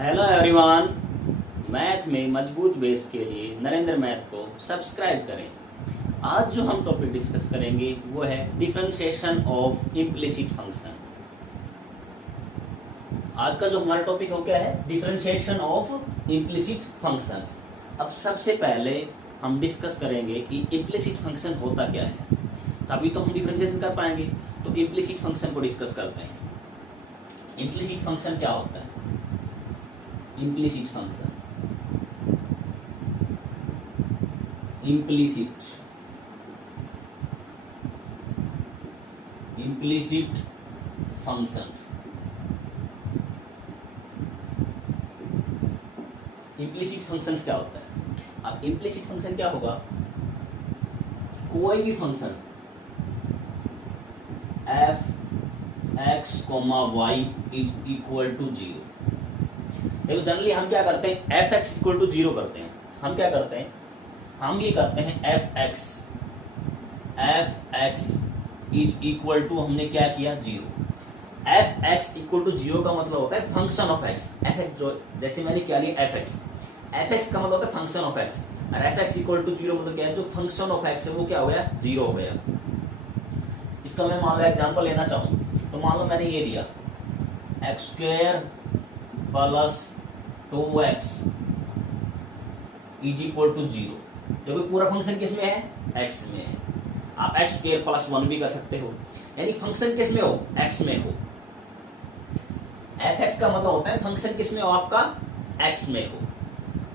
Hello everyone. Math में मजबूत base के लिए नरेंद्र मैथ को सब्सक्राइब करें। आज जो हम टॉपिक डिस्कस करेंगे वो है डिफरेंशिएशन ऑफ इम्प्लिसिट फंक्शन। आज का जो हमारा टॉपिक हो क्या है, डिफरेंशिएशन ऑफ इम्प्लिसिट फंक्शंस। अब सबसे पहले हम डिस्कस करेंगे कि इम्प्लिसिट फंक्शन होता क्या है, तभी तो हम डिफरेंशिएशन कर पाएंगे। तो इम्प्लिसिट फंक्शन को डिस्कस करते हैं। इम्प्लिसिट फंक्शन क्या होता है? Implicit function, implicit function. Implicit function क्या होता है? अब इम्प्लिसिट फंक्शन क्या होगा? कोई भी function f x comma y is equal to 0। देखो जनरली हम क्या करते हैं, एफ एक्स इक्वल टू 0 करते हैं। हम क्या करते हैं, हम ये करते हैं f x is equal to, हमने क्या किया 0। एफ एक्स इक्वल टू 0 का मतलब होता है function of x. F x जो जैसे मैंने क्या लिया एफ एक्स का मतलब होता है फंक्शन ऑफ एक्स, और एफ एक्स इक्वल टू 0 मतलब क्या है, जो फंक्शन ऑफ एक्स है वो क्या हो गया, 0 हो गया। इसका मैं मान लो एग्जाम्पल लेना चाहूँ तो मान लो मैंने ये दिया x square plus 2x is equal to 0। देखो पूरा फंक्शन किस में है, x में है। आप एक्स स्क्वायर प्लस 1 भी कर सकते हो, यानी फंक्शन किस में हो, x में हो। एफ एक्स का मतलब होता है फंक्शन किस में हो, आपका x में हो,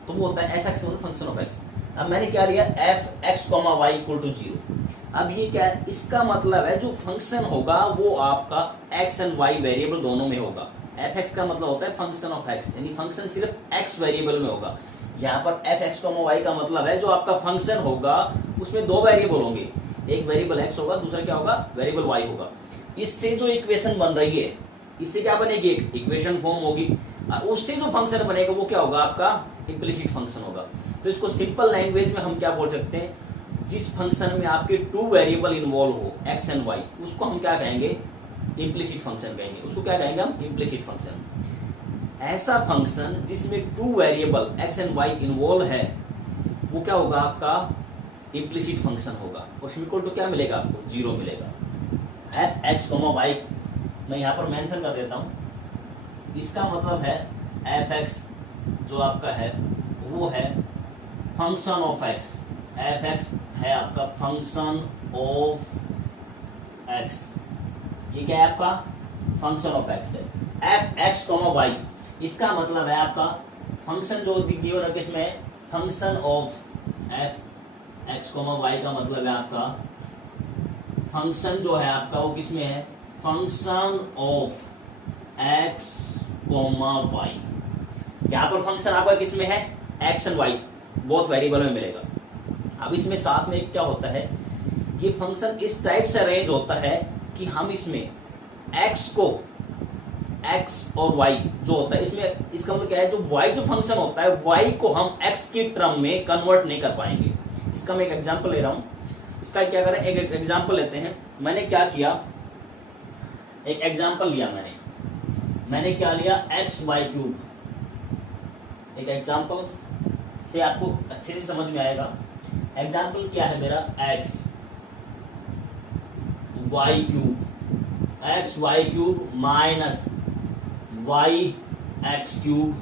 तो वो होता है एफ एक्स मतलब फंक्शन ऑफ x। अब मैंने क्या लिया f x comma y equal to 0। अब ये क्या है, इसका मतलब है जो फंक्शन होगा वो आपका x एंड y वेरिएबल दोनों में होगा। एफ एक्स का मतलब होता है फंक्शन ऑफ एक्स, यानी फंक्शन सिर्फ एक्स वेरिएबल में होगा। यहाँ पर एफ एक्स कॉमा वाई का मतलब है जो आपका फंक्शन होगा उसमें दो वेरिएबल होंगे, एक वेरिएबल एक्स होगा, दूसरा क्या होगा, वेरिएबल वाई होगा। इससे जो इक्वेशन बन रही है, इससे क्या बनेगी, एक इक्वेशन फॉर्म होगी, और उससे जो फंक्शन बनेगा वो क्या होगा, आपका इम्प्लिसिट फंक्शन होगा। तो इसको सिंपल लैंग्वेज में हम क्या बोल सकते हैं, जिस फंक्शन में आपके टू वेरिएबल इन्वॉल्व हो एक्स एंड वाई, उसको हम क्या कहेंगे, इम्प्लिसिट फंक्शन कहेंगे। उसको क्या कहेंगे हम, इम्प्लिसिट फंक्शन। ऐसा फंक्शन जिसमें two variable x and y involve है वो क्या होगा, आपका इम्प्लिसिट फंक्शन होगा। उसमें इक्वल टू क्या मिलेगा, आपको 0 मिलेगा। एफ एक्स कोमा वाई मैं यहाँ पर मेंशन कर देता हूँ, इसका मतलब है एफ एक्स जो आपका है वो है function of x. F x है आपका फंक्शन ऑफ एक्स, ये क्या है आपका फंक्शन ऑफ एक्स है। एफ एक्स कॉमा वाई इसका मतलब है आपका फंक्शन जो गिवन है किसमें, function of f x comma y का मतलब है आपका फंक्शन जो है आपका वो किसमें है, function of x comma y. यहाँ पर फंक्शन आपका किसमें है, एक्स एंड वाई बहुत वेरिएबल में मिलेगा। अब इसमें साथ में क्या होता है, ये फंक्शन इस टाइप से अरेंज होता है कि हम इसमें x को x और y जो होता है इसमें, इसका मतलब क्या है, जो y जो फंक्शन होता है y को हम x के टर्म में कन्वर्ट नहीं कर पाएंगे। इसका मैं एक एग्जांपल ले रहा हूं, इसका क्या करें, एक एग्जांपल लेते हैं। मैंने क्या किया, एक एग्जांपल लिया मैंने क्या लिया एक्स वाई क्यूब। एक एग्जांपल से आपको अच्छे से समझ में आएगा। एग्जांपल क्या है मेरा, x y cube, x y cube minus y x cube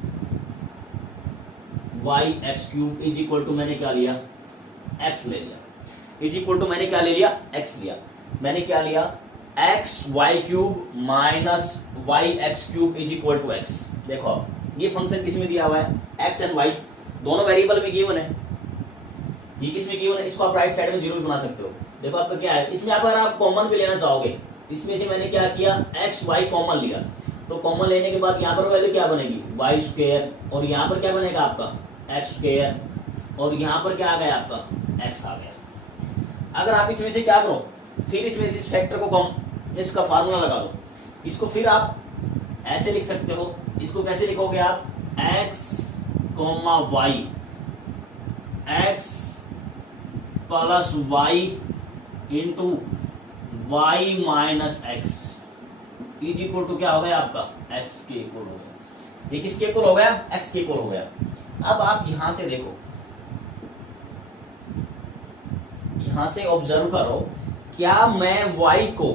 is equal to, मैंने क्या लिया, एक्स ले लिया, इज इक्वल टू मैंने क्या ले लिया, एक्स लिया। मैंने क्या लिया, x y cube minus y x cube is equal to x. देखो अब ये फंक्शन किस में दिया हुआ है, एक्स एंड वाई दोनों वेरिएबल में गिवन है। ये किस में गिवन है, इसको आप राइट साइड में 0 भी बना सकते हो। देखो आपका क्या है, इसमें अगर आप कॉमन भी लेना चाहोगे, इसमें से मैंने क्या किया, एक्स वाई कॉमन लिया, तो कॉमन लेने के बाद यहाँ पर वैल्यू क्या बनेगी, वाई स्क्वायर, और यहाँ पर क्या बनेगा आपका एक्स स्क्वायर, और यहाँ पर क्या आ गया आपका एक्स आ गया। अगर आप इसमें से क्या करो, फिर इसमें से इस फैक्टर को कम, इसका फार्मूला लगा दो, इसको फिर आप ऐसे लिख सकते हो। इसको कैसे लिखोगे आप, x comma y, x plus y into y minus x is equal to क्या हो गया आपका, एक्स के इक्वल हो गया। ये किसके इक्वल हो गया, x के इक्वल हो गया। अब आप यहां से देखो, यहां से ऑब्जर्व करो, क्या मैं y को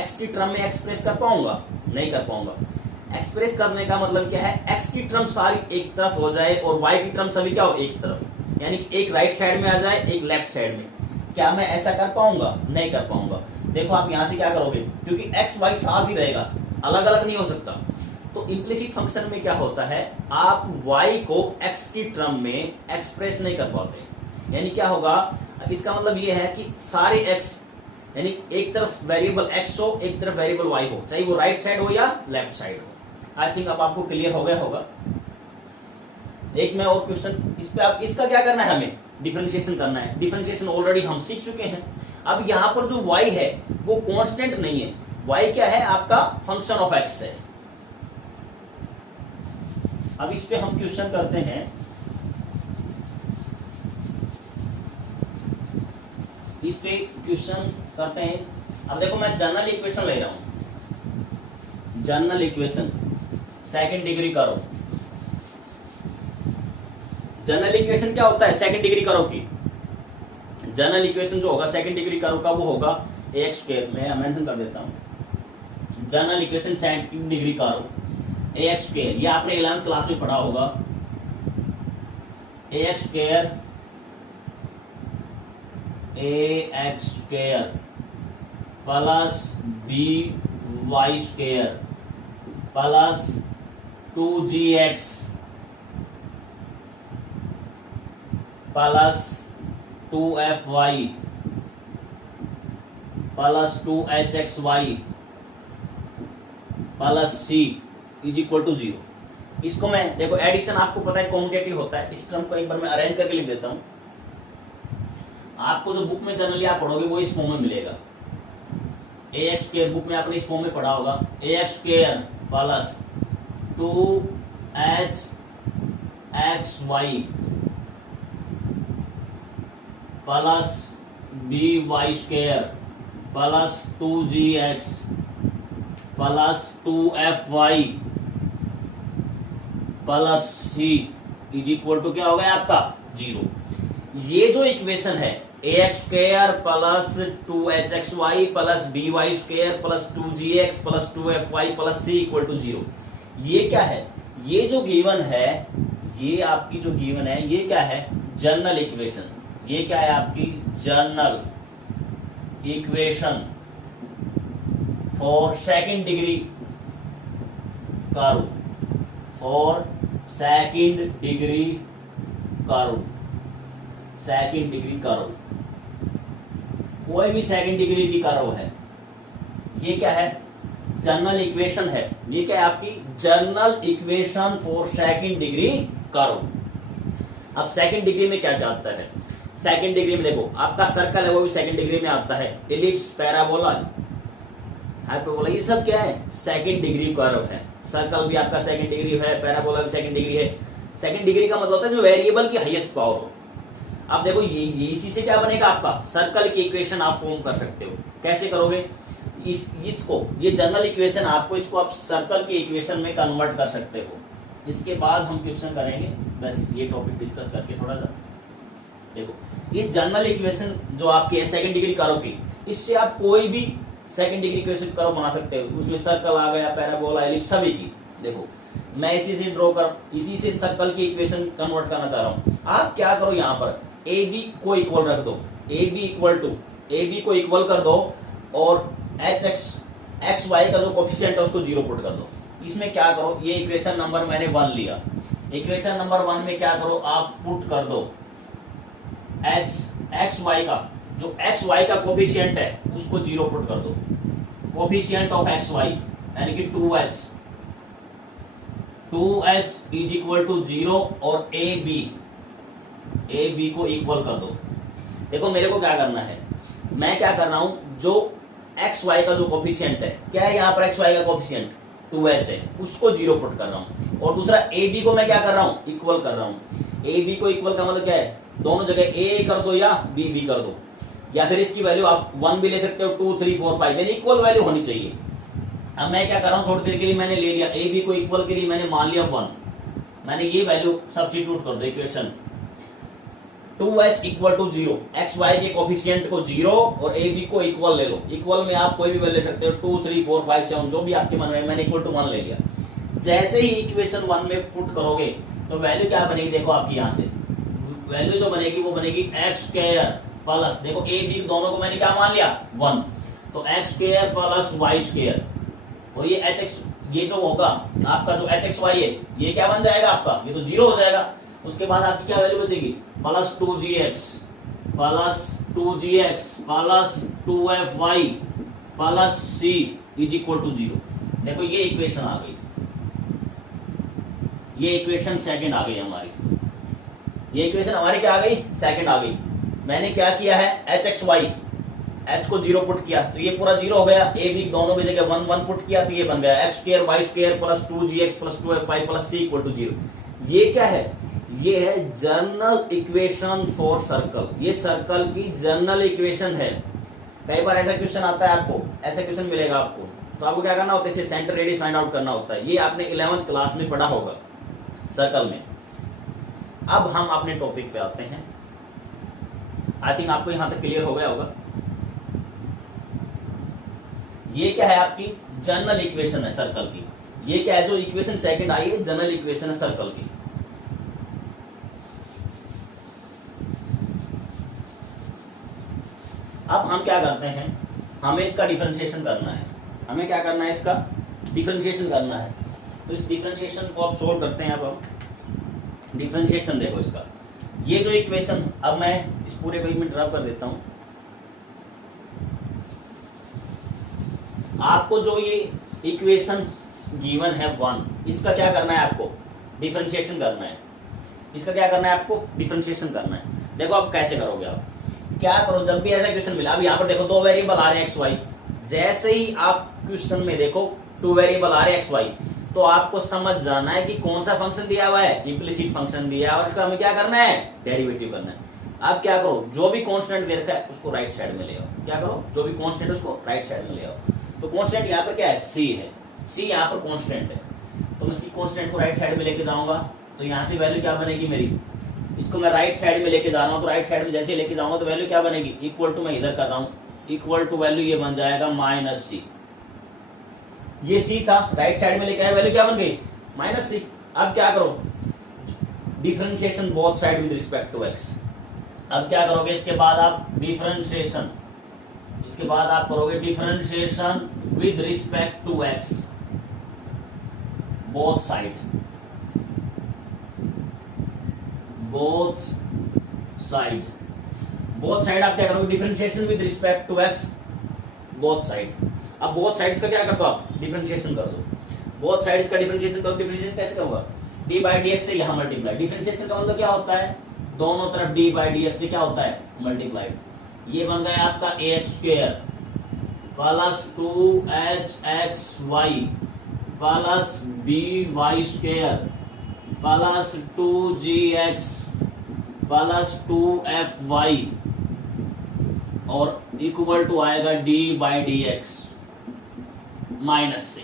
x की टर्म में एक्सप्रेस कर पाऊंगा, नहीं कर पाऊंगा। एक्सप्रेस करने का मतलब क्या है, x की टर्म सारी एक तरफ हो जाए और y की टर्म सभी क्या हो, एक तरफ, यानी कि एक राइट साइड में आ जाए, एक लेफ्ट साइड में। क्या मैं ऐसा कर पाऊंगा, नहीं कर पाऊंगा। देखो आप यहां से क्या करोगे, क्योंकि x y साथ ही रहेगा, अलग अलग नहीं हो सकता। तो इम्प्लिसिट फंक्शन में क्या होता है, आप y को x की टर्म में एक्सप्रेस नहीं कर पाते। यानी क्या होगा, इसका मतलब ये है कि सारे x, यानी एक तरफ वेरिएबल x हो, एक तरफ वेरिएबल y हो, चाहे वो राइट साइड हो या लेफ्ट साइड हो। आई थिंक अब आपको क्लियर हो गया होगा। एक में और क्वेश्चन, इस पे आप इसका क्या करना है, हमें डिफरेंशिएशन करना है। डिफरेंशिएशन ऑलरेडी हम सीख चुके हैं। अब यहाँ पर जो y है वो कांस्टेंट नहीं है, y क्या है, आपका फंक्शन ऑफ x है। अब इस पे हम क्वेश्चन करते हैं, इस पे क्वेश्चन करते हैं। अब देखो मैं जनरल इक्वेशन ले रहा हूं, जनरल इक्वेशन सेकंड डिग्री करो। जनरल इक्वेशन क्या होता है, सेकंड डिग्री करो की। जनरल इक्वेशन जो होगा सेकंड डिग्री करो का वो होगा ax स्क्वायर, मैं मेंशन कर देता हूं। जनरल इक्वेशन सेकंड डिग्री करो ax स्क्वायर, ये आपने 11th क्लास में पढ़ा होगा। ax square plus by square plus 2gx plus 2fy plus 2hxy plus c is equal to 0। इसको मैं देखो, एडिशन आपको पता है कॉम्यूटेटिव होता है। इस टर्म को एक बार मैं अरेंज करके लिख देता हूं। आपको जो बुक में जनरली आप पढ़ोगे वो इस फॉर्म में मिलेगा। ax स्क्वायर बुक में आपने इस फॉर्म में पढ़ा होगा, ax square plus 2hxy plus by square plus 2gx plus 2fy plus c is equal to क्या हो गया आपका 0। ये जो इक्वेशन है ax square plus 2hxy plus by square plus 2gx plus 2fy plus c equal to 0, ये क्या है, ये जो गिवन है, ये आपकी जो गिवन है ये क्या है, जनरल इक्वेशन। ये क्या है आपकी general equation for second degree curve, for second degree curve, second degree curve, कोई भी सेकंड डिग्री की कर्व है, ये क्या है, जनरल इक्वेशन है। ये क्या है आपकी general equation for second degree curve. अब सेकंड डिग्री में क्या क्या आता है, सेकंड डिग्री में देखो आपका सर्कल है वो भी सेकंड डिग्री में आता है, एलिप्स, पैराबोला, हाइपरबोला, ये सब क्या है सेकंड डिग्री कर्व है। सर्कल भी आपका सेकंड डिग्री है, पैराबोला भी सेकंड डिग्री है। सेकंड डिग्री का मतलब होता है जो वेरिएबल की हाईएस्ट पावर हो। अब देखो ये इसी से क्या बनेगा आपका सर्कल की इक्वेशन आप फॉर्म कर सकते हो। कैसे करोगे, इसको, ये जनरल इक्वेशन आपको, इसको आप सर्कल की इक्वेशन में कन्वर्ट कर सकते हो। इसके बाद हम क्वेश्चन करेंगे, बस ये टॉपिक डिस्कस करके थोड़ा सा देखो। इस जनरल इक्वेशन जो आपकी है सेकंड डिग्री कर्व की, इससे आप कोई भी सेकंड डिग्री इक्वेशन कर्व बना सकते हो। उसमें सर्कल आ गया, पैराबोला, एलिप्स सभी की। देखो मैं इसी से ड्रॉ कर, इसी से सर्कल की इक्वेशन कन्वर्ट करना चाह रहा हूं। आप क्या करो, यहाँ पर ए बी को इक्वल रख दो, a b equal to, a b को इक्वल कर दो और एच एक्स वाई का जो कोफिशिएंट है उसको 0 पुट कर दो। इसमें क्या करो, ये इक्वेशन नंबर मैंने 1 लिया, इक्वेशन नंबर 1 में क्या करो आप पुट कर दो एक्स वाई का, जो एक्स वाई का कोफिशिएंट है उसको 0 पुट कर दो। कोफिशिएंट ऑफ एक्स वाई यानी कि 2h इज इक्वल टू 0 और ए बी को इक्वल कर दो। देखो मेरे को क्या करना है, मैं क्या कर रहा हूं, जो एक्स वाई का जो कोफिशिएंट है, क्या है यहाँ पर एक्स वाई का कोफिशिएंट 2h है, उसको 0 पुट कर रहा हूं। और दूसरा ए बी को मैं क्या कर रहा हूं, इक्वल कर रहा हूं। ए बी को इक्वल का मतलब क्या है, दोनों जगह ए कर दो या बी कर दो, या फिर इसकी वैल्यू आप 1 भी ले सकते हो, 2 3 4 5, यानी इक्वल वैल्यू होनी चाहिए। अब मैं क्या कर रहा हूँ, थोड़ी देर के लिए मैंने ले लिया ए बी को इक्वल के लिए मैंने मान लिया 1, मैंने ये वैल्यू सब्स्टिट्यूट कर दो equation 2h equal to 0, x y के कोफिशिएंट को 0 और ए बी को इक्वल ले लो। इक्वल में आप कोई भी वैल्यू ले सकते हो, 2 3 4 5 7 जो भी आपके मन में, मैंने इक्वल टू 1 ले लिया। जैसे ही इक्वेशन 1 में पुट करोगे तो वैल्यू क्या बनेगी, देखो आपकी यहाँ से वैल्यू जो बनेगी वो बनेगी एक्स स्क्वायर प्लस, देखो ए बी दोनों को मैंने क्या मान लिया 1, तो x square plus y square, और ये एच एक्स, ये जो होगा आपका जो एच एक्स वाई है ये क्या बन जाएगा आपका, ये तो 0 हो जाएगा। उसके बाद आपकी क्या वैल्यू बचेगी, plus 2gx plus 2gx plus 2fy plus c is equal to 0। देखो ये इक्वेशन आ गई, ये इक्वेशन सेकंड आ गई हमारी, ये इक्वेशन हमारी क्या आ गई, सेकंड आ गई। मैंने क्या किया है, एच एक्स वाई, एच को 0 पुट किया तो ये पूरा 0 हो गया, ए बी दोनों की जगह 1 1 पुट किया तो ये बन गया x square y square plus 2gx plus 2fy plus c equal to 0। ये क्या है, ये है जनरल इक्वेशन फॉर सर्कल, ये सर्कल की जनरल इक्वेशन है। कई बार ऐसा क्वेश्चन आता है आपको, ऐसा क्वेश्चन मिलेगा आपको, तो आपको क्या करना होता है, इसे सेंटर रेडियस फाइंड आउट करना होता है। ये आपने 11th क्लास में पढ़ा होगा सर्कल में। अब हम अपने टॉपिक पे आते हैं। आई थिंक आपको यहां तक क्लियर हो गया होगा। ये क्या है, आपकी जनरल इक्वेशन है सर्कल की। ये क्या है, जो इक्वेशन सेकंड आई है जनरल इक्वेशन है सर्कल की। अब हम क्या करते हैं, हमें इसका डिफरेंशिएशन करना है। हमें क्या करना है, इसका डिफरेंशिएशन करना है। तो इस डिफरेंशिएशन को आप सोल्व करते हैं। अब हम डिफरेंशिएशन देखो इसका, ये जो इक्वेशन, अब मैं इस पूरे पेज में ड्रॉ कर देता हूं। आपको जो ये इक्वेशन गिवन है 1, इसका क्या करना है, आपको डिफरेंशिएशन करना है। इसका क्या करना है, आपको डिफरेंशिएशन करना है। देखो आप कैसे करोगे, आप क्या करो, जब भी ऐसा क्वेश्चन मिला, अब यहाँ पर देखो 2 वेरिएबल आ रहे हैं एक्स वाई। जैसे ही आप क्वेश्चन में देखो 2 वेरिएबल आ रहे हैं एक्स वाई, तो आपको समझ जाना है कि कौन सा फंक्शन दिया हुआ है, इम्प्लिसिट फंक्शन दिया है, और उसका हमें क्या करना है, डेरिवेटिव करना है। आप क्या करो, जो भी कांस्टेंट दे रखा है उसको राइट साइड में ले आओ। क्या करो, जो भी कांस्टेंट है उसको राइट साइड में ले आओ। तो कांस्टेंट यहाँ पर क्या है, सी है, सी यहाँ पर कांस्टेंट है, तो मैं सी कांस्टेंट को राइट साइड में लेके जाऊंगा। तो यहाँ से वैल्यू क्या बनेगी मेरी, इसको मैं राइट साइड में लेके जा रहा हूँ, तो राइट साइड में जैसे लेके जाऊंगा तो वैल्यू क्या बनेगी, इक्वल टू, मैं इधर कर रहा हूँ, इक्वल टू वैल्यू ये बन जाएगा माइनस सी। ये सी था, राइट साइड में लेके आया, वैल्यू क्या बन गई, माइनस सी। अब क्या करो, differentiation both side with respect to x. अब क्या करोगे, इसके बाद आप डिफरेंशिएशन, इसके बाद आप करोगे differentiation with respect to x, both side, both side, both side आप क्या करोगे, differentiation with respect to x, both side. अब बोथ साइड्स का क्या कर दो, आप डिफरेंशिएशन कर दो। बोथ साइड्स का डिफरेंशिएशन करो, डिफरेंशिएशन कैसे होगा, डी बाई डी एक्स से यहाँ मल्टीप्लाई। डिफरेंशिएशन का मतलब क्या होता है, दोनों तरफ डी बाई डी एक्स से क्या होता है, मल्टीप्लाई। ये बन गया आपका a x square plus 2hxy plus by square plus 2gx plus 2fy और इक्वल टू आएगा d by d x minus से।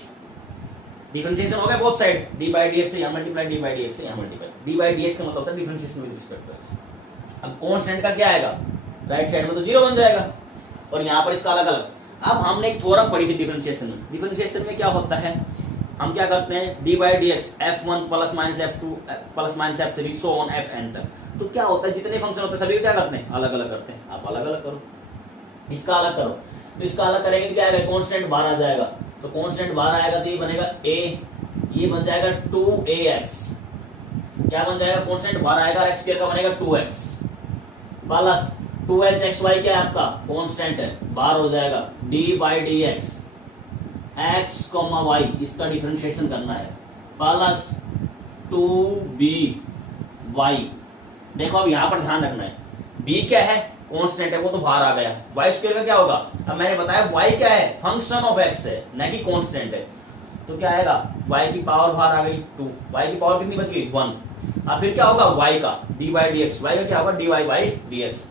डिफरेंशिएशन हो गया both side, d by d x से यहाँ multiply, d by d x से यहाँ multiply. D by d x का मतलब होता है differentiation with respect to x. अब कांस्टेंट का क्या आएगा, राइट साइड में तो 0 बन जाएगा, और यहाँ पर इसका अलग अलग। अब हमने एक थ्योरम पढ़ी थी डिफरेंशिएशन में। डिफरेंशिएशन में क्या होता है, हम क्या करते हैं, D by d x f1 plus minus f2 plus minus f3 so on fn तक। तो क्या होता है, जितने फंक्शन होते हैं सभी को क्या करते हैं, अलग अलग करते हैं। आप अलग अलग करो, इसका अलग करो, तो इसका अलग करेंगे तो क्या आएगा, कांस्टेंट बाहर आ जाएगा। तो कांस्टेंट बाहर आएगा तो ये बनेगा a, ये बन जाएगा 2ax, क्या बन जाएगा, कांस्टेंट बाहर आएगा, x स्क्वायर का बनेगा 2x प्लस 2hxy क्या है आपका कांस्टेंट है, बाहर हो जाएगा, d by d x x comma y, इसका डिफरेंशिएशन करना है, प्लस 2by। देखो अब यहाँ पर ध्यान रखना है, b क्या है, कांस्टेंट है, वो तो बाहर आ गया। y स्क्वायर का क्या होगा, अब मैंने बताया y क्या है, फंक्शन ऑफ x है, न कि कांस्टेंट है। तो क्या आएगा, y की पावर बाहर आ गई 2, y की पावर कितनी बच गई 1। अब फिर क्या होगा, y का d by d x, y का क्या होगा, d y by d x.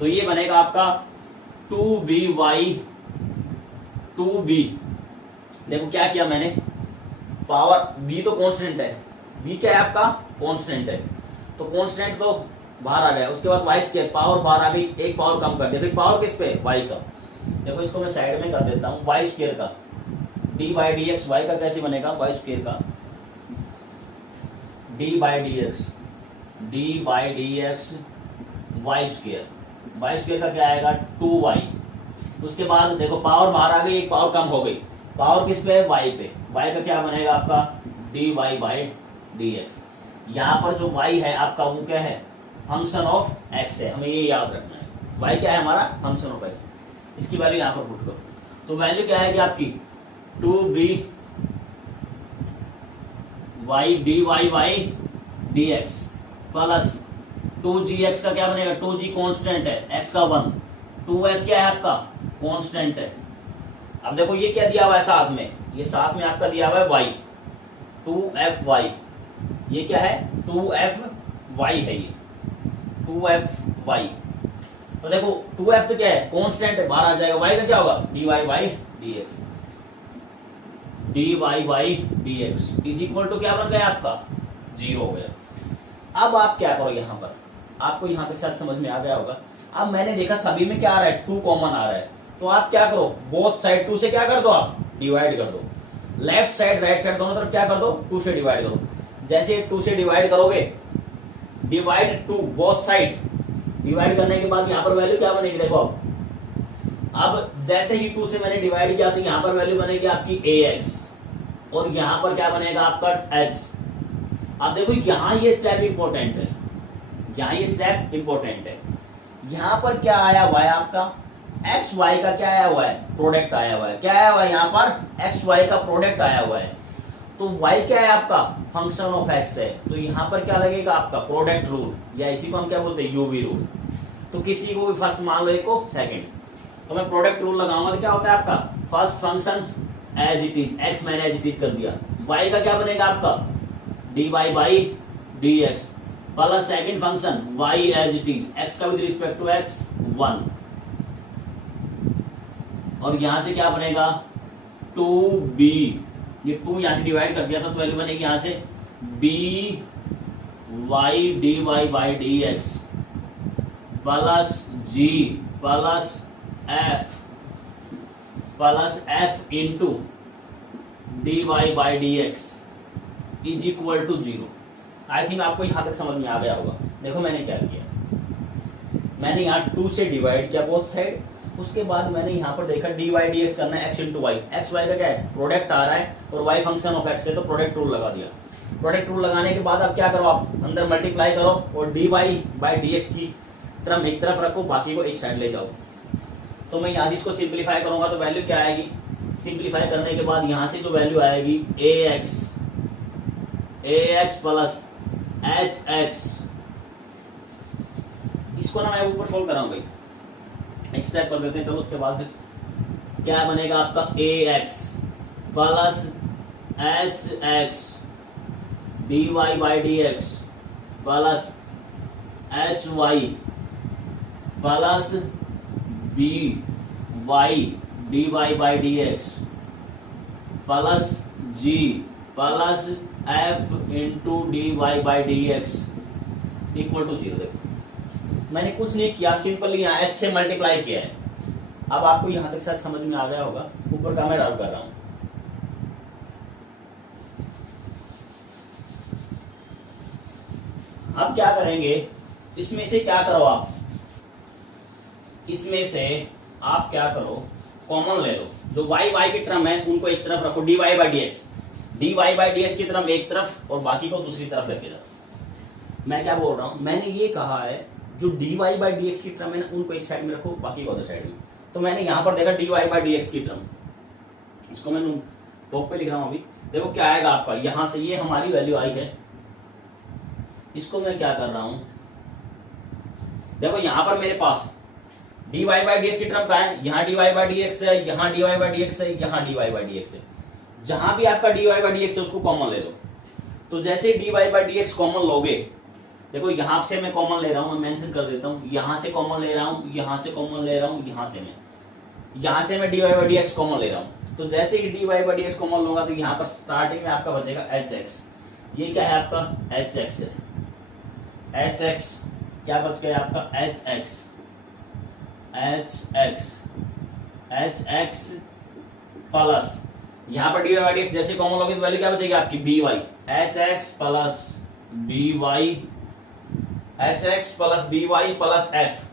तो ये बनेगा आपका 2b देखो क्या किया मैंने, पावर b तो कांस्टेंट है, b क्या है आपका कांस्टेंट है, तो कांस्टेंट तो बाहर आ गया, उसके बाद वाई स्क्वायर पावर बाहर आ गई, एक पावर कम कर दिया, फिर पावर किस पे y का, देखो इसको मैं साइड में कर देता हूँ, वाई स्क्वायर का d by d x, y का कैसे बनेगा, वाई स्क्वायर का d by d x y square, y square का क्या आएगा 2y, उसके बाद देखो पावर बाहर आ गई, एक पावर कम हो गई, पावर किस पे है y पे, y का क्या बनेगा आपका dy बाई डी एक्स, यहाँ पर जो y है आपका वो क्या है फंक्शन ऑफ x है, हमें ये याद रखना है, y क्या है हमारा फंक्शन ऑफ x, इसकी वैल्यू यहाँ पर पुट करो, तो वैल्यू क्या आएगी आपकी 2b y dy by d x plus 2gx का क्या बनेगा, 2g कांस्टेंट है, x का 1, 2f क्या है आपका कांस्टेंट है। अब देखो ये क्या दिया हुआ है साथ में, ये साथ में आपका दिया हुआ है y, 2fy, ये क्या है 2fy है, ये 2fy, तो देखो 2f तो क्या है कांस्टेंट है, बाहर आ जाएगा, y का क्या होगा dy by dx, dy by dx is equal to क्या बन गया आपका 0 हो गया। अब आप क्या करो, यहाँ पर आपको यहाँ तक शायद समझ में आ गया होगा। अब मैंने देखा सभी में क्या आ रहा है 2 कॉमन आ रहा है, तो आप क्या करो बोथ साइड 2 से क्या कर दो, आप डिवाइड कर दो, लेफ्ट साइड राइट साइड दोनों तरफ क्या कर दो 2 से डिवाइड करो, जैसे 2 से डिवाइड करोगे, डिवाइड 2 बोथ साइड, डिवाइड करने के बाद यहाँ पर वैल्यू क्या बनेगी, देखो अब जैसे ही 2 से मैंने डिवाइड किया तो यहाँ पर वैल्यू बनेगी आपकी ax और यहाँ पर क्या बनेगा आपका x। अब देखो यहाँ ये स्टेप इंपॉर्टेंट है, यहाँ ये स्टेप इंपॉर्टेंट है, यहाँ पर क्या आया हुआ है आपका एक्स वाई का क्या आया हुआ है प्रोडक्ट आया हुआ है, क्या आया हुआ है यहाँ पर एक्स वाई का प्रोडक्ट आया हुआ है, तो y क्या है आपका फंक्शन ऑफ x है, तो यहाँ पर क्या लगेगा आपका प्रोडक्ट रूल, या इसी को हम क्या बोलते हैं यूवी रूल, तो किसी को भी फर्स्ट मान लो, एक को सेकंड, तो मैं प्रोडक्ट रूल लगाऊंगा तो क्या होता है आपका first function as it is, x मैंने एज इट इज कर दिया, y का क्या बनेगा आपका dy by d x plus second function y as it is, x का विद रिस्पेक्ट टू x 1, और यहां से क्या बनेगा 2b, ये 2 यहां से डिवाइड कर दिया था तो वैल्यू बनेगी यहां से b y dy by d x plus g plus f into dy by d x is equal to 0। I think आपको यहां तक समझ में आ गया होगा। देखो मैंने क्या किया, मैंने यहाँ 2 से डिवाइड किया बोथ साइड, उसके बाद मैंने यहाँ पर देखा डी वाई डी एक्स करना है, x into y, x y का क्या है प्रोडक्ट आ रहा है और वाई फंक्शन ऑफ एक्स है, तो प्रोडक्ट रूल लगा दिया। प्रोडक्ट रूल लगाने के बाद अब क्या करो, आप अंदर मल्टीप्लाई करो और d y by d x की टर्म एक तरफ रखो, बाकी को एक साइड ले जाओ। तो मैं यहाँ से इसको सिंप्लीफाई करूंगा तो वैल्यू क्या आएगी, सिंप्लीफाई करने के बाद यहाँ से जो वैल्यू आएगी ए एक्स प्लस एच एक्स, इसको ना मैं ऊपर सोल्व कर रहा हूँ भाई, नेक्स्ट स्टेप कर देते हैं। चलो उसके बाद फिर क्या बनेगा आपका a x plus h x d y by d x plus h y plus b y d y by d x plus g plus f into d y by d x equal to 0। देखो मैंने कुछ नहीं किया, simply यहाँ h से multiply किया है। अब आपको यहाँ तक शायद समझ में आ गया होगा, ऊपर का मैं डाउट कर रहा हूँ। अब क्या करेंगे, इसमें से क्या करो आप, इसमें से आप क्या करो कॉमन ले लो, जो y y की टर्म है उनको एक तरफ रखो, dy by d x, dy by d x की टर्म एक तरफ और बाकी को दूसरी तरफ लेके जाओ। मैं क्या बोल रहा हूँ, मैंने ये कहा है जो dy बाई डी एक्स की टर्म है ना उनको एक साइड में रखो, बाकी को अदर साइड में। तो मैंने यहाँ पर देखा dy बाई डी एक्स की टर्म, इसको मैं टॉप पे लिख रहा हूँ अभी। देखो क्या आएगा आपका, यहाँ से ये हमारी वैल्यू आई है, इसको मैं क्या कर रहा हूँ, देखो यहाँ पर मेरे पास dy बाई डी एक्स की टर्म का है, यहाँ dy बाई डी एक्स है, यहाँ dy बाई डी एक्स है, यहाँ dy बाई डी एक्स है। जहां भी आपका dy बाई डी एक्स है उसको कॉमन ले लो। तो जैसे dy by d x common लोगे, देखो यहां से मैं कॉमन ले रहा हूं, मैं मेंशन कर देता हूं, यहां से कॉमन ले रहा हूं, यहां से कॉमन ले रहा हूं, यहां से मैं dy by d x common ले रहा हूं। तो जैसे ही dy by d x common लूंगा तो यहाँ पर स्टार्टिंग में आपका बचेगा एच एक्स। ये क्या है आपका एच एक्स है, एच एक्स क्या बच गया आपका h x, h x, h x plus यहाँ पर dy बाई डी एक्स जैसे कॉमन लोगे तो वैल्यू क्या बचेगी आपकी b y, h x plus b y, h x plus b y plus f,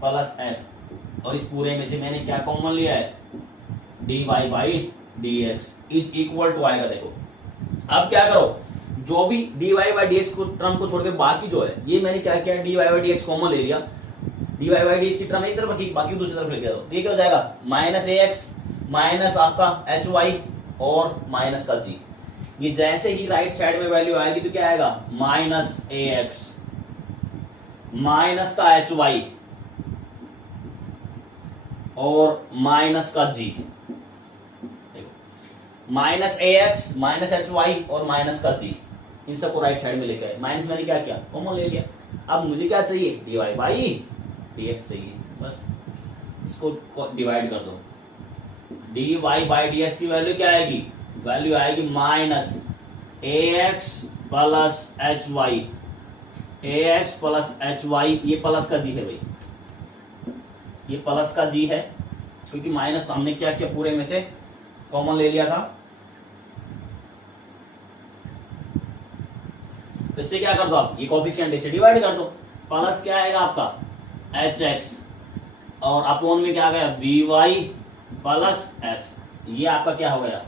plus f, और इस पूरे में से मैंने क्या कॉमन लिया है dy by d x is equal to आएगा। देखो अब क्या करो, जो भी dy बाई डी एक्स को टर्म को छोड़ के बाकी जो है ये मैंने क्या किया dy by d x common ले लिया, dy बाई डी एक्स की टर्म एक तरफ रखी बाकी दूसरी तरफ लेके आओ, ये क्या हो जाएगा माइनस ए एक्स माइनस आपका एच वाई और माइनस का जी। ये जैसे ही राइट साइड में वैल्यू आएगी तो क्या आएगा माइनस ए एक्स माइनस का एच वाई और माइनस का जी। Minus a x minus H Y और माइनस का जी, इन सबको राइट साइड में लेके आए, माइनस मैंने क्या किया कॉमन ले लिया। अब मुझे क्या चाहिए dy बाई डी एक्स चाहिए, बस इसको डिवाइड कर दो, dy बाई डी एक्स की वैल्यू क्या आएगी, वैल्यू आएगी minus a x plus h Y, A x plus h Y, ये प्लस का जी है भाई, ये प्लस का जी है क्योंकि माइनस हमने क्या किया पूरे में से कॉमन ले लिया था। तो इससे क्या कर दो आप, ये कोफिशिएंट इसे डिवाइड कर दो, प्लस क्या आएगा आपका एच एक्स और अपोन में क्या आ गया बी वाई प्लस एफ, ये आपका क्या हो गया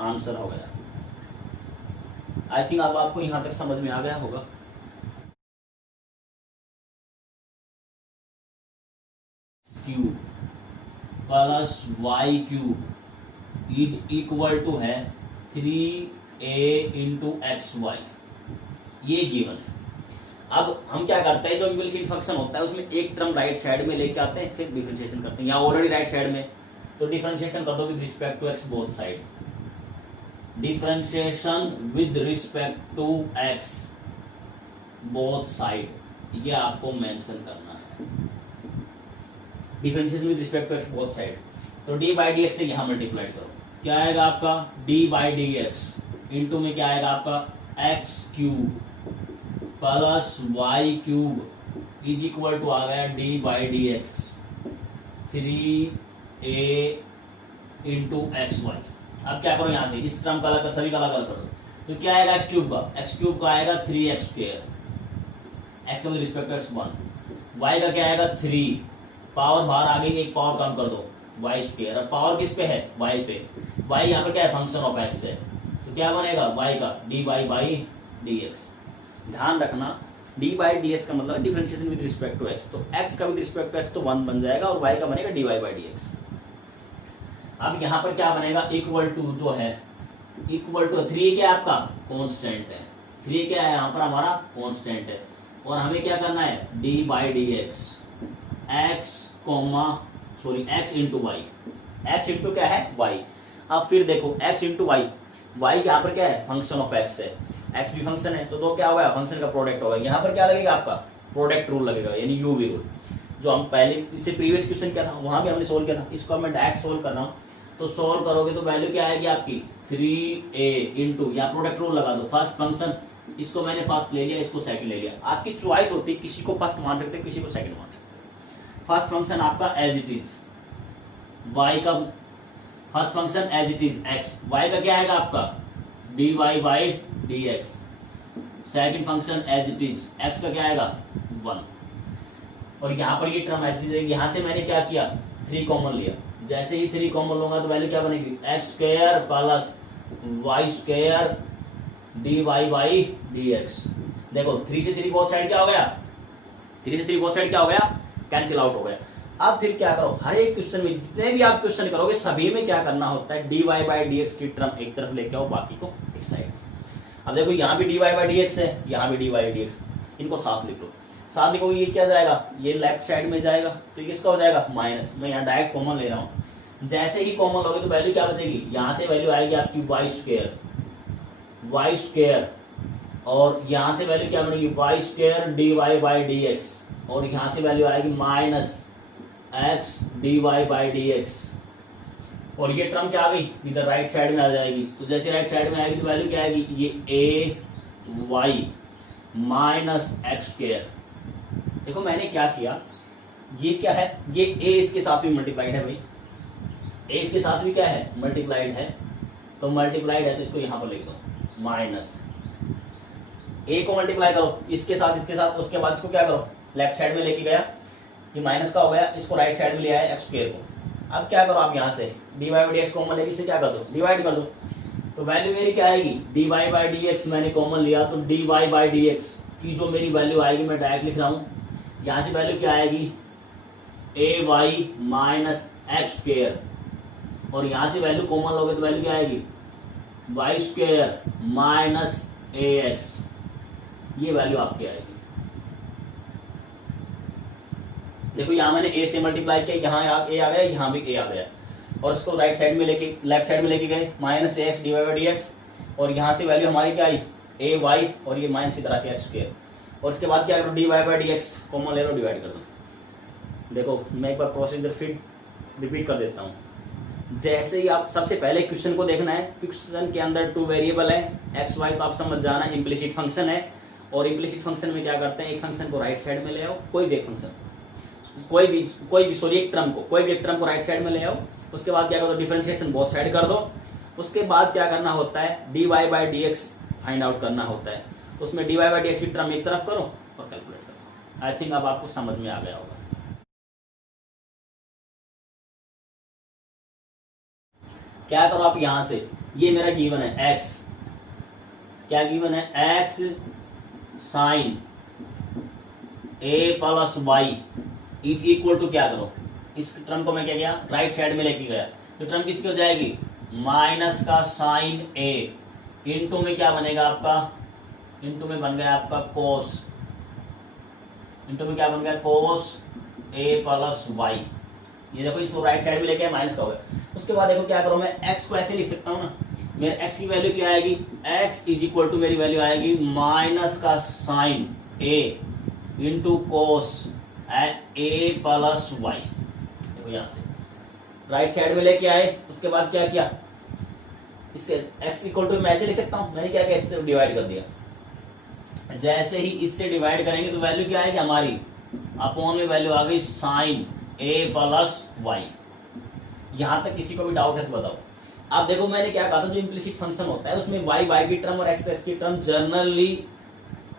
आंसर हो गया। आई थिंक अब आपको यहां तक समझ में आ गया होगा। Cube plus y cube is equal to है 3a इंटू एक्स वाई, ये गिवन है। अब हम क्या करते हैं, जो विवेलशील फंक्शन होता है उसमें एक टर्म राइट साइड में लेके आते हैं फिर डिफरेंशिएशन करते हैं, यहाँ ऑलरेडी राइट साइड में तो डिफरेंशिएशन कर दो with respect to x both side, differentiation with respect to x both side, ये आपको मेंशन करना है, differentiation with respect to x both side. तो डी बाई डी एक्स से यहां मल्टीप्लाई करो, क्या आएगा आपका d by d x into में क्या आएगा आपका x cube plus y cube is equal to आ गया d by d x 3a into x y. अब क्या करो यहां से इस टर्म का अलग सभी का अलग अलग कर दो, तो क्या आएगा एक्स क्यूब का आएगा 3x स्क्वायर, एक्स का रिस्पेक्ट टू एक्स 1, वाई का क्या आएगा 3, पावर बाहर आ गई एक पावर कम कर दो वाई स्क्वायर, और पावर किस पे है वाई पे, वाई यहाँ पर क्या है फंक्शन ऑफ एक्स है, तो क्या बनेगा वाई का d y by d x. ध्यान रखना डी बाई डी एक्स का मतलब differentiation with respect to x, तो एक्स का विद रिस्पेक्ट टू एक्स तो 1 बन जाएगा और वाई का बनेगा d y by d x. अब यहाँ पर क्या बनेगा इक्वल टू जो है इक्वल टू 3 क्या आपका कांस्टेंट है, 3 क्या है यहाँ पर हमारा कांस्टेंट है, और हमें क्या करना है d by d x x into y, x into क्या है वाई। अब फिर देखो एक्स इंटू वाई, वाई यहाँ पर क्या है फंक्शन ऑफ एक्स है, एक्स भी फंक्शन है तो दो क्या होगा फंक्शन का प्रोडक्ट होगा, यहाँ पर क्या लगेगा आपका प्रोडक्ट रूल लगेगा यानी यूवी रूल, जो हम पहले इससे प्रीवियस क्वेश्चन क्या था वहां भी हमने सोल्व किया था, इसको मैं डायरेक्ट सोल्व कर रहा हूँ। तो सोल्व करोगे तो वैल्यू क्या आएगी आपकी 3a इंटू या प्रोडक्ट रूल लगा दो, फर्स्ट फंक्शन इसको मैंने फर्स्ट ले लिया इसको सेकंड ले लिया, आपकी चॉइस होती है किसी को फर्स्ट मान सकते हैं किसी को सेकंड मान सकते। फर्स्ट फंक्शन आपका एज इट इज वाई का first function as it is x, y का क्या आएगा आपका d y by d x, second function as it is x का क्या आएगा 1, और यहाँ पर ये टर्म एज इट इज, यहाँ से मैंने क्या किया 3 कॉमन लिया, जैसे ही 3 कॉमन लूंगा तो वैल्यू क्या बनेगी x square plus y square d y by d x. देखो 3 से 3 बोथ साइड क्या हो गया, 3 से 3 बोथ साइड क्या हो गया कैंसिल आउट हो गया। अब फिर क्या करो हर एक क्वेश्चन में जितने भी आप क्वेश्चन करोगे सभी में क्या करना होता है d y by d x की टर्म एक तरफ लेके आओ बाकी को एक साइड। अब देखो यहाँ भी d y by d x है यहाँ भी डी वाई डी एक्स, इनको साथ लिख लो, साथ लिखोगे ये क्या जाएगा ये लेफ्ट साइड में जाएगा तो ये किसका हो जाएगा माइनस, मैं यहाँ डायरेक्ट कॉमन ले रहा हूँ, जैसे ही कॉमन लोगे तो वैल्यू क्या बचेगी यहाँ से वैल्यू आएगी आपकी वाई स्क्वायर और यहाँ से वैल्यू क्या बनेगी y square d y by d x, और यहाँ से वैल्यू आएगी minus x d y by d x. और ये टर्म क्या आ गई, इधर राइट साइड में आ जाएगी। तो जैसे राइट साइड में आएगी तो वैल्यू क्या आएगी, ये ए वाई माइनस एक्स स्क्वायर। देखो मैंने क्या किया, ये क्या है, ये ए इसके साथ भी मल्टीप्लाइड है भाई, ए इसके साथ भी क्या है, मल्टीप्लाइड है। तो मल्टीप्लाइड है तो इसको यहां पर लिख दो माइनस, ए को मल्टीप्लाई करो इसके साथ, उसके बाद इसको क्या करो, लेफ्ट साइड में लेके गया, ये माइनस का हो गया, इसको राइट साइड में ले आया एक्स स्क्वायर को। अब क्या करो आप यहाँ से d y by d x common लेके इससे क्या कर दो, डिवाइड कर दो। तो वैल्यू मेरी क्या आएगी, d y by d x मैंने कॉमन लिया, तो d y by d x की जो मेरी वैल्यू आएगी मैं डायरेक्ट लिख रहा हूँ, यहाँ से वैल्यू क्या आएगी, ए वाई माइनस एक्स स्क्वायर, और यहाँ से वैल्यू कॉमन लोगे तो वैल्यू क्या आएगी, y square minus a x, ये वैल्यू आपकी आएगी। देखो यहाँ मैंने ए से मल्टीप्लाई किया, यहाँ ए आ गया, यहाँ भी ए आ गया, और इसको राइट साइड में लेके लेफ्ट साइड में लेके गए minus a x d y by d x, और यहाँ से वैल्यू हमारी क्या आई, ए वाई, और ये माइनस इधर आके एक्स स्क्वायर, और इसके बाद क्या करो, d y by d x common ले लो, डिवाइड कर दो। देखो मैं एक बार प्रोसीजर फिर रिपीट कर देता हूँ। जैसे ही आप सबसे पहले क्वेश्चन को देखना है, क्वेश्चन के अंदर 2 वेरिएबल है एक्स वाई, तो आप समझ जाना इम्प्लिसिट फंक्शन है, और इम्प्लिसिट फंक्शन में क्या करते हैं, एक फंक्शन को राइट साइड में ले आओ, कोई भी एक फंक्शन, कोई भी सॉरी एक टर्म को, कोई भी एक टर्म को राइट साइड में ले आओ, उसके बाद क्या करो, डिफरेंशिएशन बोथ साइड कर दो, उसके बाद क्या करना होता है, d y by d x find out करना होता है। तो उसमें d y by d x की टर्म एक तरफ करो और कैलकुलेट करो। आई थिंक अब आपको समझ में आ गया होगा। क्या करो आप यहां से, ये मेरा गिवन है x, क्या गिवन है, x sine a plus y is equal to, क्या करो, इस टर्म को मैं क्या किया, राइट साइड में लेके गया, तो टर्म किसकी हो जाएगी, माइनस का साइन a, इनटू में क्या बनेगा आपका, इनटू में बन गया आपका कोस, इनटू में क्या बन गया, कोस a प्लस वाई। ये देखो इसको राइट साइड में लेके माइनस का हो गया। उसके बाद देखो क्या करो, मैं x को ऐसे लिख सकता हूँ ना, मेरे x की वैल्यू क्या आएगी, x इज इक्वल टू मेरी वैल्यू आएगी माइनस का sine a into cos a plus y. देखो यहाँ से राइट साइड में लेके आए, उसके बाद क्या किया, इसके x इक्वल टू मैं ऐसे लिख सकता हूँ, मैंने क्या किया, इससे डिवाइड कर दिया। जैसे ही इससे डिवाइड करेंगे तो वैल्यू क्या आएगी हमारी, अपॉन में वैल्यू आ गई साइन a प्लस वाई। यहां तक किसी को भी डाउट है तो बताओ। अब देखो मैंने क्या कहा था, जो इम्प्लिसिट फंक्शन होता है उसमें y y की टर्म और x x की टर्म जनरली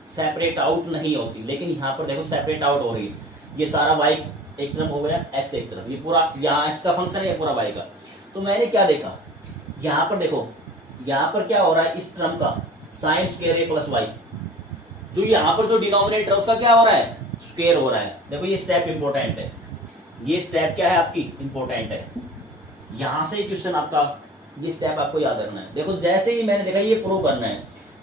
सेपरेट आउट नहीं होती, लेकिन यहाँ पर देखो सेपरेट आउट हो रही है। ये सारा y एक तरफ हो गया, x एक तरफ, ये पूरा यहाँ x का फंक्शन है, ये पूरा y का। तो मैंने क्या देखा, यहाँ पर देखो, यहाँ पर क्या हो रहा है, इस टर्म का sine square a plus y, जो यहाँ पर जो डिनोमिनेटर है उसका क्या हो रहा है, स्क्वायर हो रहा है। देखो ये स्टेप इंपॉर्टेंट है, ये स्टेप क्या है आपकी, इंपॉर्टेंट है। यहां से क्वेश्चन आपका, ये स्टेप आपको याद रखना है। देखो जैसे ही मैंने देखा ये प्रूव करना है,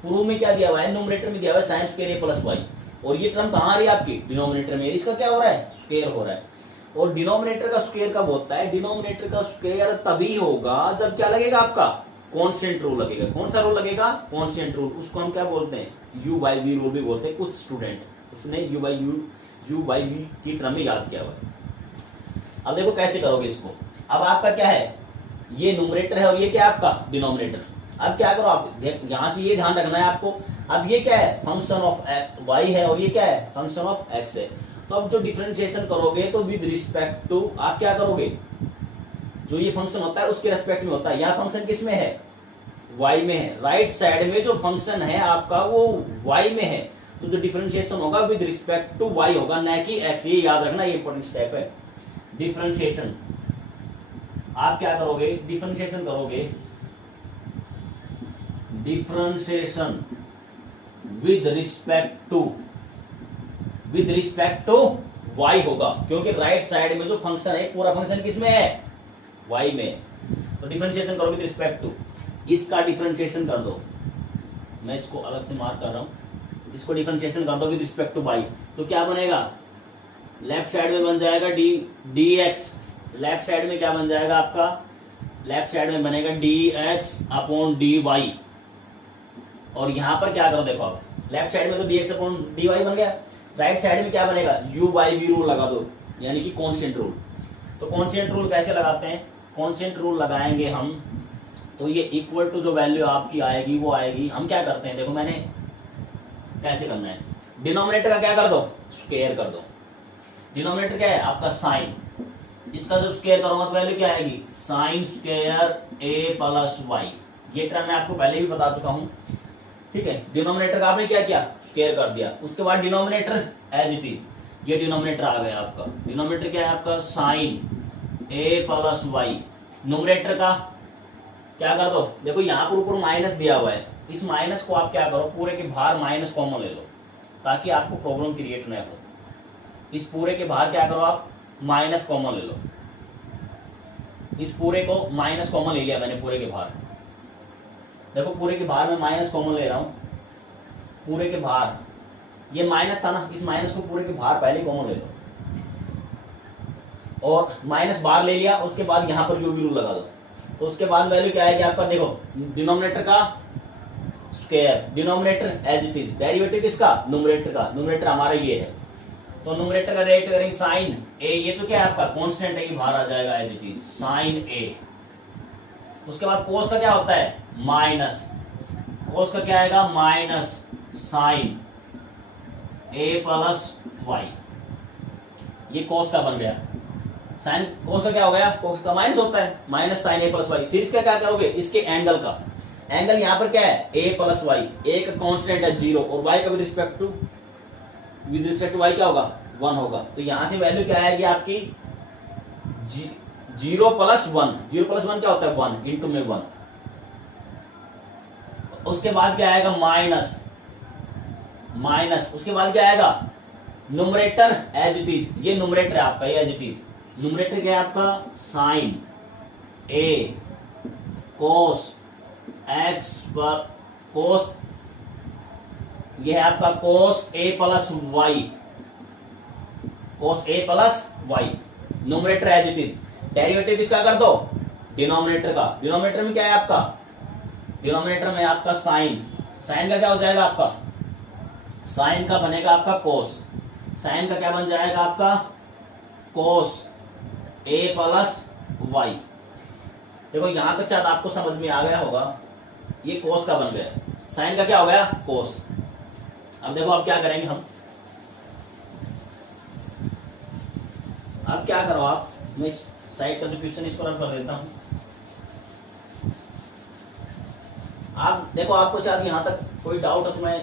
प्रूव में क्या दिया हुआ है, न्यूमरेटर में दिया हुआ है sine square a plus y, और ये टर्म कहां आ रही है आपकी, डिनोमिनेटर में, इसका क्या हो रहा है, स्क्वायर हो रहा है। और डिनोमिनेटर का स्क्वायर कब होता है, डिनोमिनेटर का स्क्वायर तभी होगा जब क्या लगेगा आपका, कांस्टेंट रूल लगेगा। कौन सा रूल लगेगा, कांस्टेंट रूल। उसको हम क्या बोलते हैं, u बाई वी रूल भी बोलते हैं। कुछ स्टूडेंट उसने u बाई वी की टर्म में याद किया हुआ है। अब देखो कैसे करोगे इसको, अब आपका क्या है, ये न्यूमरेटर है और ये क्या है आपका डिनोमिनेटर। अब क्या करो आप, यहां से ये ध्यान रखना है आपको, अब ये क्या है, फंक्शन ऑफ y है और ये क्या है, फंक्शन ऑफ x है। तो अब जो डिफरेंशिएशन करोगे तो विद रिस्पेक्ट टू आप क्या करोगे, जो ये फंक्शन होता है उसके रेस्पेक्ट में होता है। यहाँ फंक्शन किस में है, y में है, राइट साइड में जो फंक्शन है आपका वो y में है, तो जो डिफरेंशिएशन होगा विद रिस्पेक्ट टू y होगा, ना कि x। ये याद रखना, ये इंपॉर्टेंट स्टेप है। डिफरेंशिएशन आप क्या करोगे, डिफरेंशिएशन करोगे, differentiation with respect to y होगा, क्योंकि राइट साइड में जो फंक्शन है पूरा फंक्शन किसमें है, y में। तो डिफरेंशिएशन करोगे विद रिस्पेक्ट टू, इसका डिफरेंशिएशन कर दो, मैं इसको अलग से मार्क कर रहा हूं, इसको डिफरेंशिएशन कर दो विद रिस्पेक्ट टू y, तो क्या बनेगा, लेफ्ट साइड में बन जाएगा dx, लेफ्ट साइड में क्या बन जाएगा आपका, लेफ्ट साइड में बनेगा dx अपॉन dy। और यहां पर क्या करो, देखो आप लेफ्ट साइड में तो dx अपॉन dy बन गया, राइट साइड में क्या बनेगा, u बाई v रूल लगा दो, यानी कि कांस्टेंट रूल। तो कांस्टेंट रूल कैसे लगाते हैं, कांस्टेंट रूल लगाएंगे हम, तो ये इक्वल टू जो वैल्यू आपकी आएगी वो आएगी। हम क्या करते हैं, देखो मैंने कैसे करना है, डिनोमिनेटर का क्या कर दो, स्क्वायर कर दो। डिनोमिनेटर क्या है आपका साइन, इसका जब स्क्वायर करूंगा तो वैल्यू क्या आएगी, साइन स्क्वायर ए प्लस वाई। ये टर्म मैं आपको पहले भी बता चुका हूं, ठीक है। डिनोमिनेटर का आपने क्या किया, स्क्वायर कर दिया। उसके बाद डिनोमिनेटर एज इट इज, ये डिनोमिनेटर आ गया आपका। डिनोमिनेटर क्या है आपका, साइन ए प्लस वाई। न्यूमरेटर का क्या कर दो, देखो यहाँ पर ऊपर माइनस दिया हुआ है, इस माइनस को आप क्या करो, पूरे के बाहर माइनस कॉमन ले लो ताकि आपको प्रॉब्लम क्रिएट न हो। इस पूरे के बाहर क्या करो आप, माइनस कॉमन ले लो। इस पूरे को माइनस कॉमन ले लिया मैंने पूरे के बाहर, देखो पूरे के बाहर मैं माइनस कॉमन ले रहा हूं। पूरे के बाहर ये माइनस था ना, इस माइनस को पूरे के बाहर पहले कॉमन ले लो और माइनस बाहर ले लिया। उसके बाद यहां पर यू भी रूल लगा दो, तो उसके बाद वैल्यू क्या आएगी आपका, देखो डिनोमिनेटर का square, denominator as it is, derivative किसका, न्यूमरेटर का। न्यूमरेटर हमारा ये है, तो न्यूमरेटर का डेरिवेटिव करेंगे साइन ए, ये तो क्या है आपका कांस्टेंट है, बाहर आ जाएगा एज इट इज साइन ए। उसके बाद कोस का क्या होता है, माइनस, कोस का क्या आएगा, माइनस साइन ए प्लस वाई। ये कोस का बन गया। साइन कोस का क्या हो गया, कोस का माइनस होता है, माइनस साइन ए प्लस वाई। फिर इसका क्या करोगे, इसके एंगल का, एंगल यहाँ पर क्या है, ए प्लस वाई। ए का कांस्टेंट है 0 और वाई का विद रिस्पेक्ट टू वाई क्या होगा, 1 होगा। तो यहां से वैल्यू क्या आएगी आपकी, 0 प्लस 1। 0 प्लस 1 क्या होता है, 1 इंटू में 1। तो उसके बाद क्या आएगा, माइनस माइनस। उसके बाद क्या आएगा, न्यूमरेटर एज इट इज, ये न्यूमरेटर है आपका, ये एज इट इज। न्यूमरेटर क्या है आपका, साइन ए कोस एक्स पर कोस, ये है आपका cos a plus y, cos a plus y. Numerator as it is, derivative किसका कर दो, डिनोमिनेटर का। डिनोमिनेटर में क्या है आपका, डिनोमिनेटर में आपका साइन, साइन का क्या हो जाएगा आपका, साइन का बनेगा आपका कोस, साइन का क्या बन जाएगा आपका, कोस ए प्लस वाई। देखो यहां तक शायद आपको समझ में आ गया होगा, ये कोस का बन गया, साइन का क्या हो गया, कोस। अब देखो अब क्या करेंगे हम, अब क्या करो आप, मैं इस साइड का जो क्वेश्चन इसको रन कर देता हूं। आप देखो आपको शायद यहां तक कोई डाउट हो तो मैं,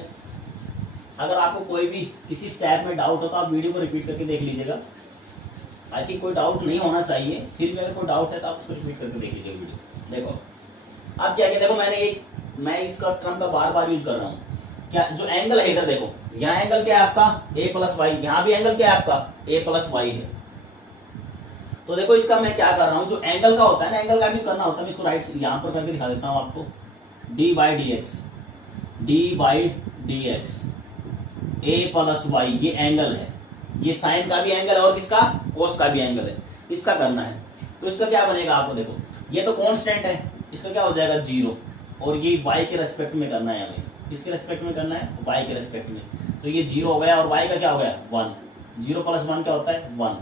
अगर आपको कोई भी किसी स्टेप में डाउट हो तो आप वीडियो को रिपीट करके देख लीजिएगा। आई थिंक कोई डाउट नहीं होना चाहिए, फिर भी अगर कोई डाउट है तो आप उसको रिपीट करके देख लीजिए वीडियो। देखो अब क्या किया, देखो मैं इसका टर्म का बार बार यूज कर रहा हूँ। क्या जो एंगल है इधर देखो, यहाँ एंगल क्या है आपका, ए प्लस वाई, यहाँ भी एंगल क्या है आपका, ए प्लस वाई है। तो देखो इसका मैं क्या कर रहा हूँ, जो एंगल का होता है ना, एंगल का भी करना होता है, मैं इसको राइट यहाँ पर करके दिखा देता हूँ आपको। D by d x a plus y, ये एंगल है, ये साइन का भी एंगल है और किसका, कोस का भी एंगल है, इसका करना है। तो इसका क्या बनेगा आपको, देखो ये तो कांस्टेंट है, इसका क्या हो जाएगा 0, और ये y के रेस्पेक्ट में करना है हमें, किसके रेस्पेक्ट में करना है, y के रेस्पेक्ट में। तो ये 0 हो गया और y का क्या हो गया 1। 0 प्लस 1 क्या होता है 1।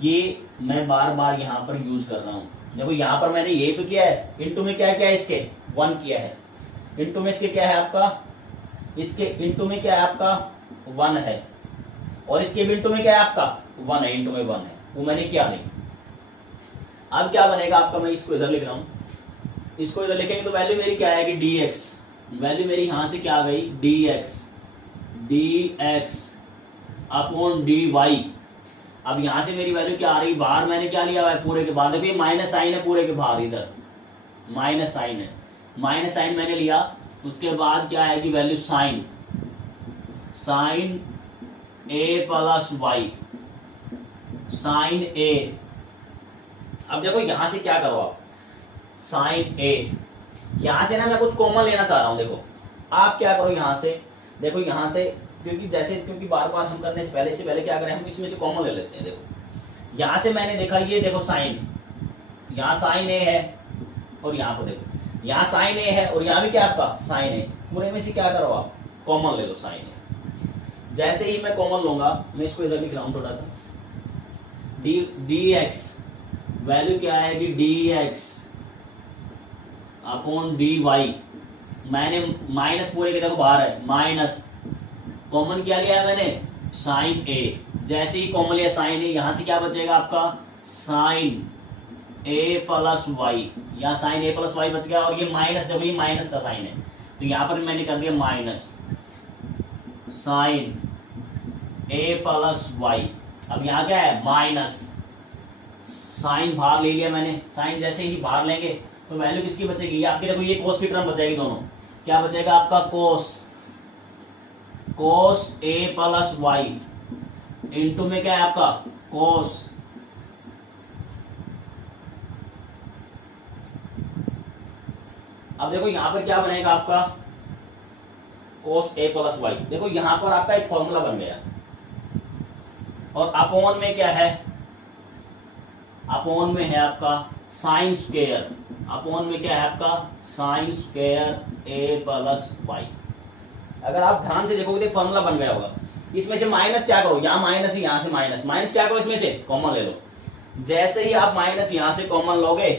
ये मैं बार बार यहाँ पर यूज कर रहा हूँ। देखो यहाँ पर मैंने ये तो किया है, इंटू में क्या किया है, इसके 1 किया है, इंटू में इसके क्या है आपका, इसके इंटू में क्या है आपका 1 है, और इसके भी इंटू में क्या है आपका 1 है, इंटू में 1 है, वो मैंने किया नहीं। अब क्या बनेगा आपका, मैं इसको इधर लिख रहा हूं, इसको इधर लिखेंगे तो वैल्यू मेरी क्या आएगी, dx। वैल्यू मेरी यहां से क्या आ गई, dx अपॉन dy। अब यहां से मेरी वैल्यू क्या आ रही, बाहर मैंने क्या लिया हुआ है, पूरे के बाहर। देखो ये माइनस साइन है पूरे के बाहर, इधर माइनस साइन है, माइनस साइन मैंने लिया। उसके बाद क्या आएगी वैल्यू, साइन ए प्लस वाई, साइन ए। अब देखो यहां से क्या करो आप, साइन ए, यहां से ना मैं कुछ कॉमन लेना चाह रहा हूं। देखो आप क्या करो यहां से, देखो यहां से, क्योंकि बार बार हम करने से पहले क्या करें, हम इसमें से कॉमन ले लेते हैं। देखो यहां से मैंने देखा, ये देखो साइन, यहाँ साइन ए है, और यहाँ पर देखो यहाँ साइन ए है, और यहाँ भी क्या आपका साइन ए। पूरे में से क्या करो आप, कॉमन ले लो साइन ए। जैसे ही मैं कॉमन लूंगा, मैं इसको इधर लिख रहा हूं थोड़ा सा, dx वैल्यू क्या आएगी d x upon d y. मैंने माइनस पूरे के देखो बाहर है, माइनस कॉमन क्या लिया है मैंने साइन ए। जैसे ही कॉमन लिया साइन ए, यहां से क्या बचेगा आपका साइन ए प्लस वाई, या साइन ए प्लस वाई बच गया। और ये माइनस देखो, ये माइनस का साइन है तो यहां पर मैंने कर दिया माइनस साइन ए प्लस वाई। अब यहां क्या है माइनस, साइन बाहर ले लिया मैंने, साइन जैसे ही बाहर लेंगे तो वैल्यू किसकी बचेगी आपकी, देखो ये कोस की टर्म बचेगी दोनों। क्या बचेगा आपका cos a plus y into में क्या है आपका कोस अब देखो यहां पर क्या बनेगा आपका कोस ए प्लस वाई। देखो यहां पर आपका एक फॉर्मूला बन गया और अपॉन में क्या है, अपॉन में है आपका साइन स्क्वायर, अपॉन में क्या है आपका साइन स्क्वायर ए प्लस वाई। अगर आप ध्यान से देखोगे तो फॉर्मूला बन गया होगा। इसमें से माइनस क्या करो, यहाँ माइनस है, यहाँ से माइनस, माइनस क्या करो इसमें से कॉमन ले लो। जैसे ही आप माइनस यहाँ से कॉमन लोगे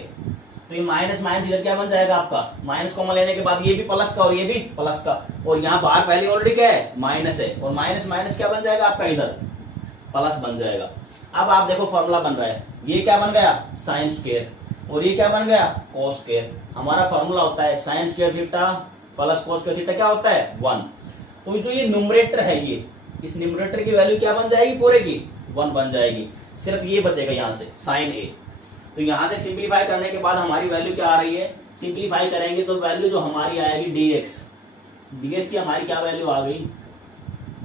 तो ये माइनस माइनस इधर क्या बन जाएगा आपका माइनस कॉमन लेने के बाद ये भी प्लस का और ये भी प्लस का, और यहाँ बाहर पहले ऑलरेडी क्या है माइनस है, और माइनस माइनस क्या बन जाएगा आपका इधर प्लस बन जाएगा। अब आप देखो फॉर्मूला बन रहा है, ये क्या बन गया साइन स्क्वायर और ये क्या बन गया कोस स्क्वायर। हमारा फॉर्मूला होता है sine square theta plus cos square theta क्या होता है 1। तो जो ये न्यूमरेटर है, ये इस न्यूमरेटर की वैल्यू क्या बन जाएगी पूरे की 1 बन जाएगी। सिर्फ ये बचेगा यहाँ से साइन ए। तो यहाँ से सिंप्लीफाई करने के बाद हमारी वैल्यू क्या आ रही है, सिंप्लीफाई करेंगे तो वैल्यू जो हमारी आएगी डी एक्स की हमारी क्या वैल्यू आ गई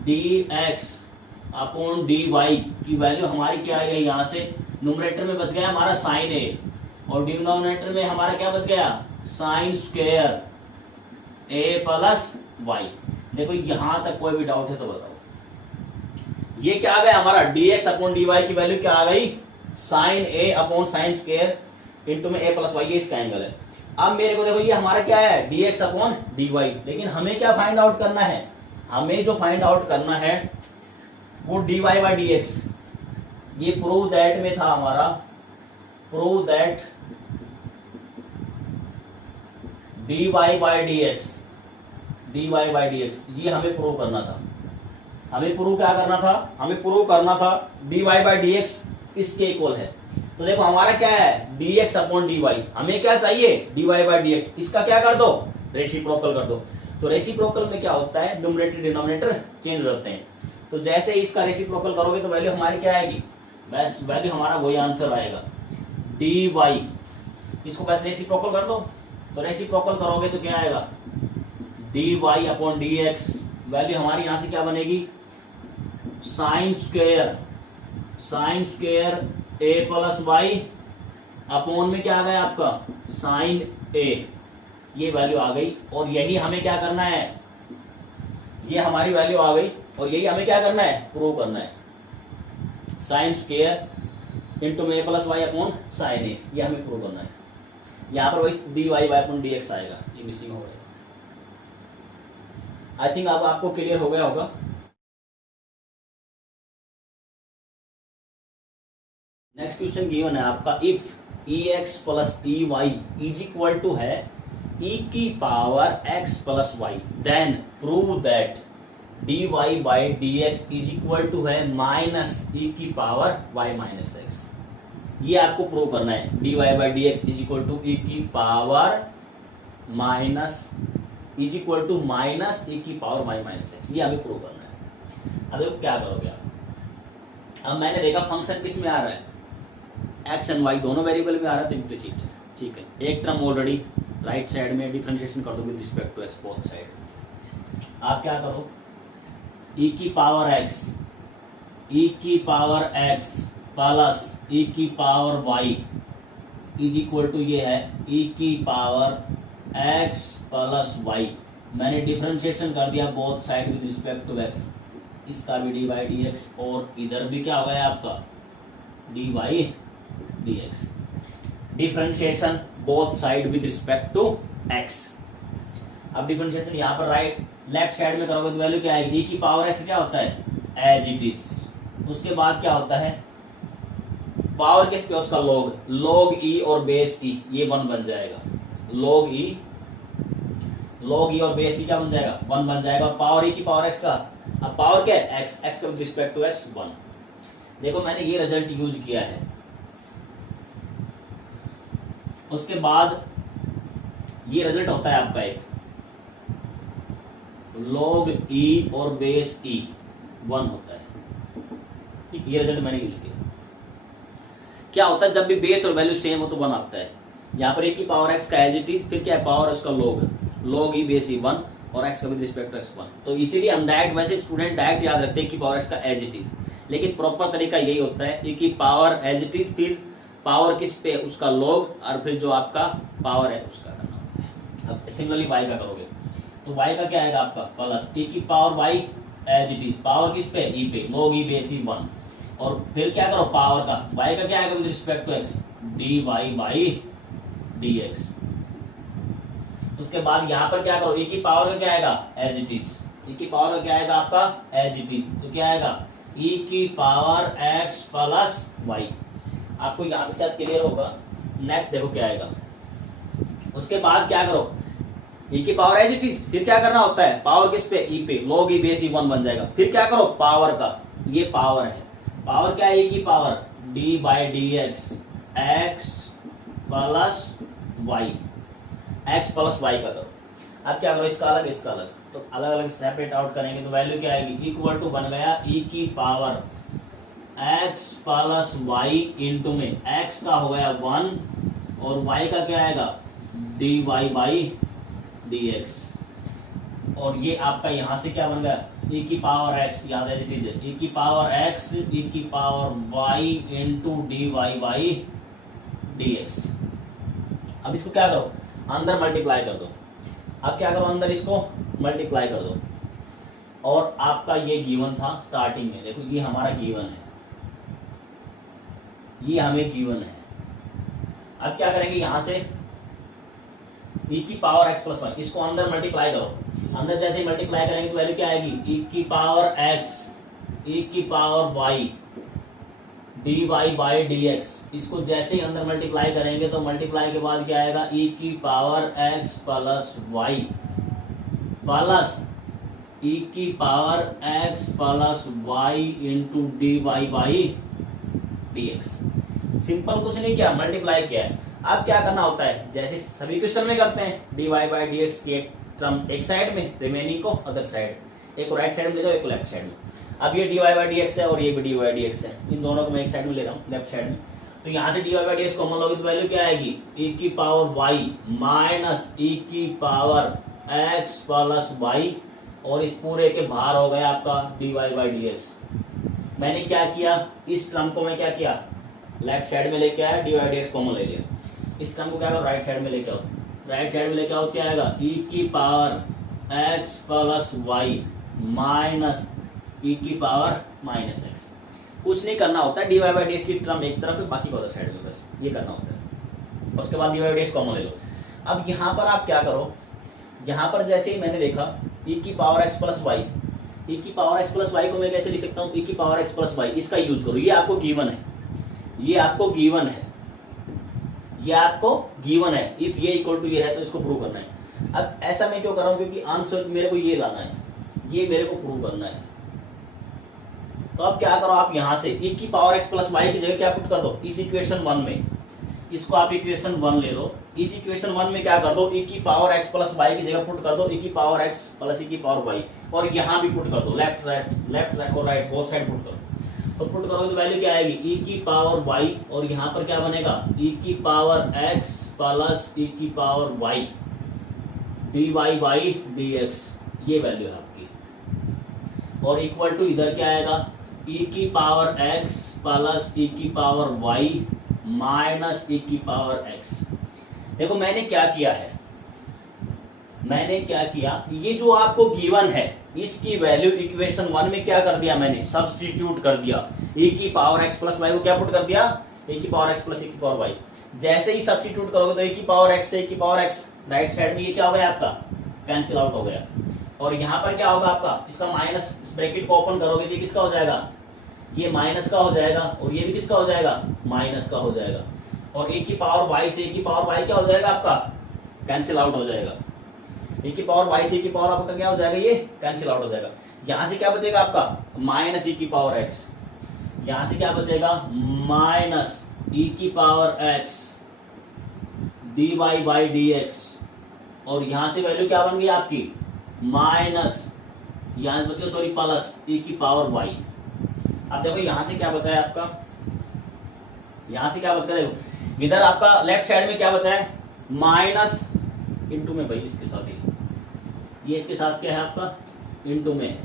d x upon d y की वैल्यू हमारी क्या आई है, यहाँ से न्यूमरेटर में बच गया हमारा साइन ए और डिनोमिनेटर में हमारा क्या बच गया साइन स्क्वायर ए प्लस वाई। देखो यहां तक कोई भी डाउट है तो बताओ। ये क्या आ गया हमारा dx अपॉन dy की वैल्यू क्या आ गई साइन ए अपॉन साइन स्क्वायर इंटू में ए प्लस वाई, ये इसका एंगल है। अब मेरे को देखो ये हमारा क्या है dx अपॉन dy, लेकिन हमें क्या फाइंड आउट करना है, हमें जो फाइंड आउट करना है वो dy बाई dx। ये प्रूव दैट में था हमारा, prove that dy by dx, ये हमें प्रूव करना था। हमें प्रूव क्या करना था, हमें प्रूव करना था dy बाई dx इसके इक्वल है। तो देखो हमारा क्या है dx अपॉन dy, हमें क्या चाहिए dy बाई dx, इसका क्या कर दो रेसिप्रोकल कर दो। तो रेसिप्रोकल में क्या होता है न्यूमरेटर डिनोमिनेटर चेंज हो जाते हैं। तो जैसे ही इसका रेसिप्रोकल करोगे तो वैल्यू हमारी क्या आएगी, बस वैल्यू हमारा वही आंसर आएगा dy। इसको बस रेसिप्रोकल कर दो, तो रेसिप्रोकल करोगे तो क्या आएगा dy अपॉन dx। वैल्यू हमारी यहां से क्या बनेगी साइन स्क्वायर ए प्लस वाई अपॉन में क्या आ गया आपका साइन ए, ये वैल्यू आ गई। और यही हमें क्या करना है, ये हमारी वैल्यू आ गई और यही हमें क्या करना है प्रूव करना है साइन स्क्वायर इंटू में a plus y upon sine a, ये हमें प्रूव करना है। यहाँ पर वही d y y upon d x आएगा, ये मिसिंग हो गया। आई थिंक अब आपको क्लियर हो गया होगा। नेक्स्ट क्वेश्चन गिवन है आपका, if e x plus e y is equal to है ई की power x plus y, then prove that d y by d x is equal to है माइनस ई की power Y minus x. ये आपको prove करना है d y by d x is equal to e की power minus is equal to minus e की power Y minus x, ये हमें प्रूव करना है। अब देखो क्या करोगे आप, अब मैंने देखा फंक्शन किस में आ रहा है एक्स एंड वाई दोनों वेरिएबल में आ रहा है तो इम्प्लिसिट है, ठीक है। एक टर्म ऑलरेडी राइट साइड में डिफरेंशिएशन कर दो with respect to x both side. आप क्या करो ई की पावर एक्स प्लस ई की power y is equal to ये है ई की पावर एक्स प्लस वाई। मैंने डिफरेंशिएशन कर दिया both side with respect to x, इसका भी डी बाई डी एक्स और इधर भी क्या हो गया आपका d by d x. Differentiation both side with respect to x. अब डिफरेंशिएशन यहाँ पर राइट लेफ्ट साइड में करोगे तो वैल्यू क्या आएगी, ई की पावर एक्स क्या होता है एज इट इज, उसके बाद क्या होता है पावर किस पे उसका log e और बेस e, ये 1 बन जाएगा। log e और बेस e क्या बन जाएगा, 1 बन जाएगा। और पावर e की पावर x का, अब पावर क्या है, x का विद रिस्पेक्ट टू x 1। देखो मैंने ये रिजल्ट यूज किया है। उसके बाद ये रिजल्ट होता है आपका एक log e और बेस e 1 होता है। ठीक, ये रिजल्ट मैंने यूज किया। क्या होता है जब भी बेस और वैल्यू सेम हो तो 1 आता है। यहाँ पर एक की पावर x का एज इट इज, फिर क्या है पावर उसका log e बेस e 1 और x का विद रिस्पेक्ट टू x 1। तो इसीलिए हम डायरेक्ट, वैसे स्टूडेंट डायरेक्ट याद रखते हैं कि पावर x का एज इट इज, लेकिन प्रॉपर तरीका यही होता है e की पावर एज इट इज, फिर पावर किस पे उसका log, और फिर जो आपका पावर है उसका करना होता है। अब सिमिलरली y का करोगे तो y का क्या आएगा आपका प्लस e की power y as it is, power किस पे e पे, log e बेस e 1, और फिर क्या करो पावर का y का क्या आएगा with respect to x, dy by dx। उसके बाद यहाँ पर क्या करो e की पावर का क्या आएगा एज इट इज, e की पावर का क्या आएगा आपका एज इट इज, तो क्या आएगा e की पावर x प्लस y। आपको यहाँ पे शायद क्लियर होगा। नेक्स्ट देखो क्या आएगा। उसके बाद क्या करो e की पावर एज इट इज, फिर क्या करना होता है पावर किस पे e पे, log e बेस e 1 बन जाएगा। फिर क्या करो पावर का, ये पावर है, पावर क्या है e की power d by d x, x plus y, x plus y का करो। अब क्या करो इसका अलग इसका अलग, तो अलग अलग सेपरेट आउट करेंगे तो वैल्यू क्या आएगी, इक्वल टू बन गया e की power x plus y into में x का हो गया 1 और y का क्या आएगा dy बाई dx। और ये आपका यहां से क्या बन गया e की पावर x, याद एज इट इज e की पावर x e की power y into dy by dx। अब इसको क्या करो अंदर मल्टीप्लाई कर दो। अब क्या करो अंदर इसको मल्टीप्लाई कर दो, और आपका ये गिवन था स्टार्टिंग में, देखो ये हमारा गिवन है, ये हमें गिवन है। अब क्या करेंगे यहां से e की पावर x प्लस 1, इसको अंदर मल्टीप्लाई करो। अंदर जैसे ही मल्टीप्लाई करेंगे तो वैल्यू क्या आएगी e की पावर x e की power y dy by dx। इसको जैसे ही अंदर मल्टीप्लाई करेंगे तो मल्टीप्लाई के बाद क्या आएगा e की power x plus y plus e की power x plus y into dy by dx। Simple कुछ नहीं किया, मल्टीप्लाई किया है। अब क्या करना होता है जैसे सभी क्वेश्चन में करते हैं, dy बाई dx की एक टर्म एक साइड में, रिमेनिंग को अदर साइड, एक को राइट साइड में ले जाओ एक को लेफ्ट साइड में। अब ये dy बाई dx है और ये भी dy बाई dx है, इन दोनों को मैं एक साइड में ले रहा हूँ लेफ्ट साइड में। तो यहाँ से dy बाई dx कॉमन लोगे तो वैल्यू क्या आएगी e की पावर y माइनस e की पावर x प्लस y, और इस पूरे के बाहर हो गया आपका dy बाई dx। मैंने क्या किया इस टर्म को मैं क्या किया लेफ्ट साइड में लेके आया, dy बाई dx कॉमन ले लिया। इस टर्म को क्या करो राइट साइड में लेके आओ, राइट साइड में लेके आओ क्या आएगा e की power x plus y minus e की पावर माइनस x। कुछ नहीं करना होता है, dy बाई dx की टर्म एक तरफ है बाकी को अदर साइड में, बस ये करना होता है। उसके बाद dy बाई dx कॉमन ले लो। अब यहाँ पर आप क्या करो, यहाँ पर जैसे ही मैंने देखा e की power x plus y, e की पावर x प्लस y को मैं कैसे लिख सकता हूँ e की पावर x प्लस y, इसका यूज करो। ये आपको गिवन है, ये आपको गिवन है, ये आपको गिवन है। इफ ये इक्वल टू ये है तो इसको प्रूव करना है। अब ऐसा मैं क्यों कर रहा हूँ क्योंकि आंसर मेरे को ये लाना है, ये मेरे को प्रूव करना है। तो अब क्या करो आप यहाँ से e की पावर x प्लस y की जगह क्या पुट कर दो इस इक्वेशन 1 में, इसको आप इक्वेशन 1 ले लो। इस इक्वेशन 1 में क्या कर दो e की पावर x प्लस y की जगह पुट कर दो e की पावर x प्लस e की पावर y, और यहाँ भी पुट कर दो लेफ्ट राइट और राइट बोथ साइड पुट करो। तो पुट करोगे तो वैल्यू क्या आएगी e की पावर y, और यहाँ पर क्या बनेगा e की पावर x प्लस e की power y dy by dx, ये वैल्यू है आपकी। और इक्वल टू इधर क्या आएगा e की पावर x प्लस e की पावर y माइनस e की पावर x। देखो मैंने क्या किया है, मैंने क्या किया, ये जो आपको गिवन है इसकी वैल्यू इक्वेशन 1 में क्या कर दिया मैंने सब्स्टिट्यूट कर दिया। e की पावर x प्लस y को क्या पुट कर दिया e की पावर x प्लस e की पावर y। जैसे ही सब्स्टिट्यूट करोगे तो e की पावर x से e की पावर x राइट साइड में ये क्या हो गया आपका कैंसिल आउट हो गया। और यहाँ पर क्या होगा आपका इसका माइनस ब्रैकेट को ओपन करोगे तो किसका हो जाएगा ये माइनस का हो जाएगा और ये भी किसका हो जाएगा, माइनस का हो जाएगा। और ए की पावर वाई से ए की पावर वाई क्या हो जाएगा आपका, कैंसिल आउट हो जाएगा। ए की पावर वाई से ए की पावर आपका क्या हो जाएगा, ये कैंसिल आउट हो जाएगा। यहां से क्या बचेगा आपका, माइनस ई की पावर एक्स। यहां से क्या बचेगा, माइनस ई की power x dy by d x. और यहां से वैल्यू क्या बन गई आपकी, माइनस, यहां से बचेगा सॉरी प्लस ई की पावर वाई। अब देखो यहां से क्या बचा है आपका, यहां से क्या बच गया, देखो इधर आपका लेफ्ट साइड में क्या बचा है, माइनस इंटू में, भाई इसके साथ ही ये इसके साथ क्या है आपका इंटू में है।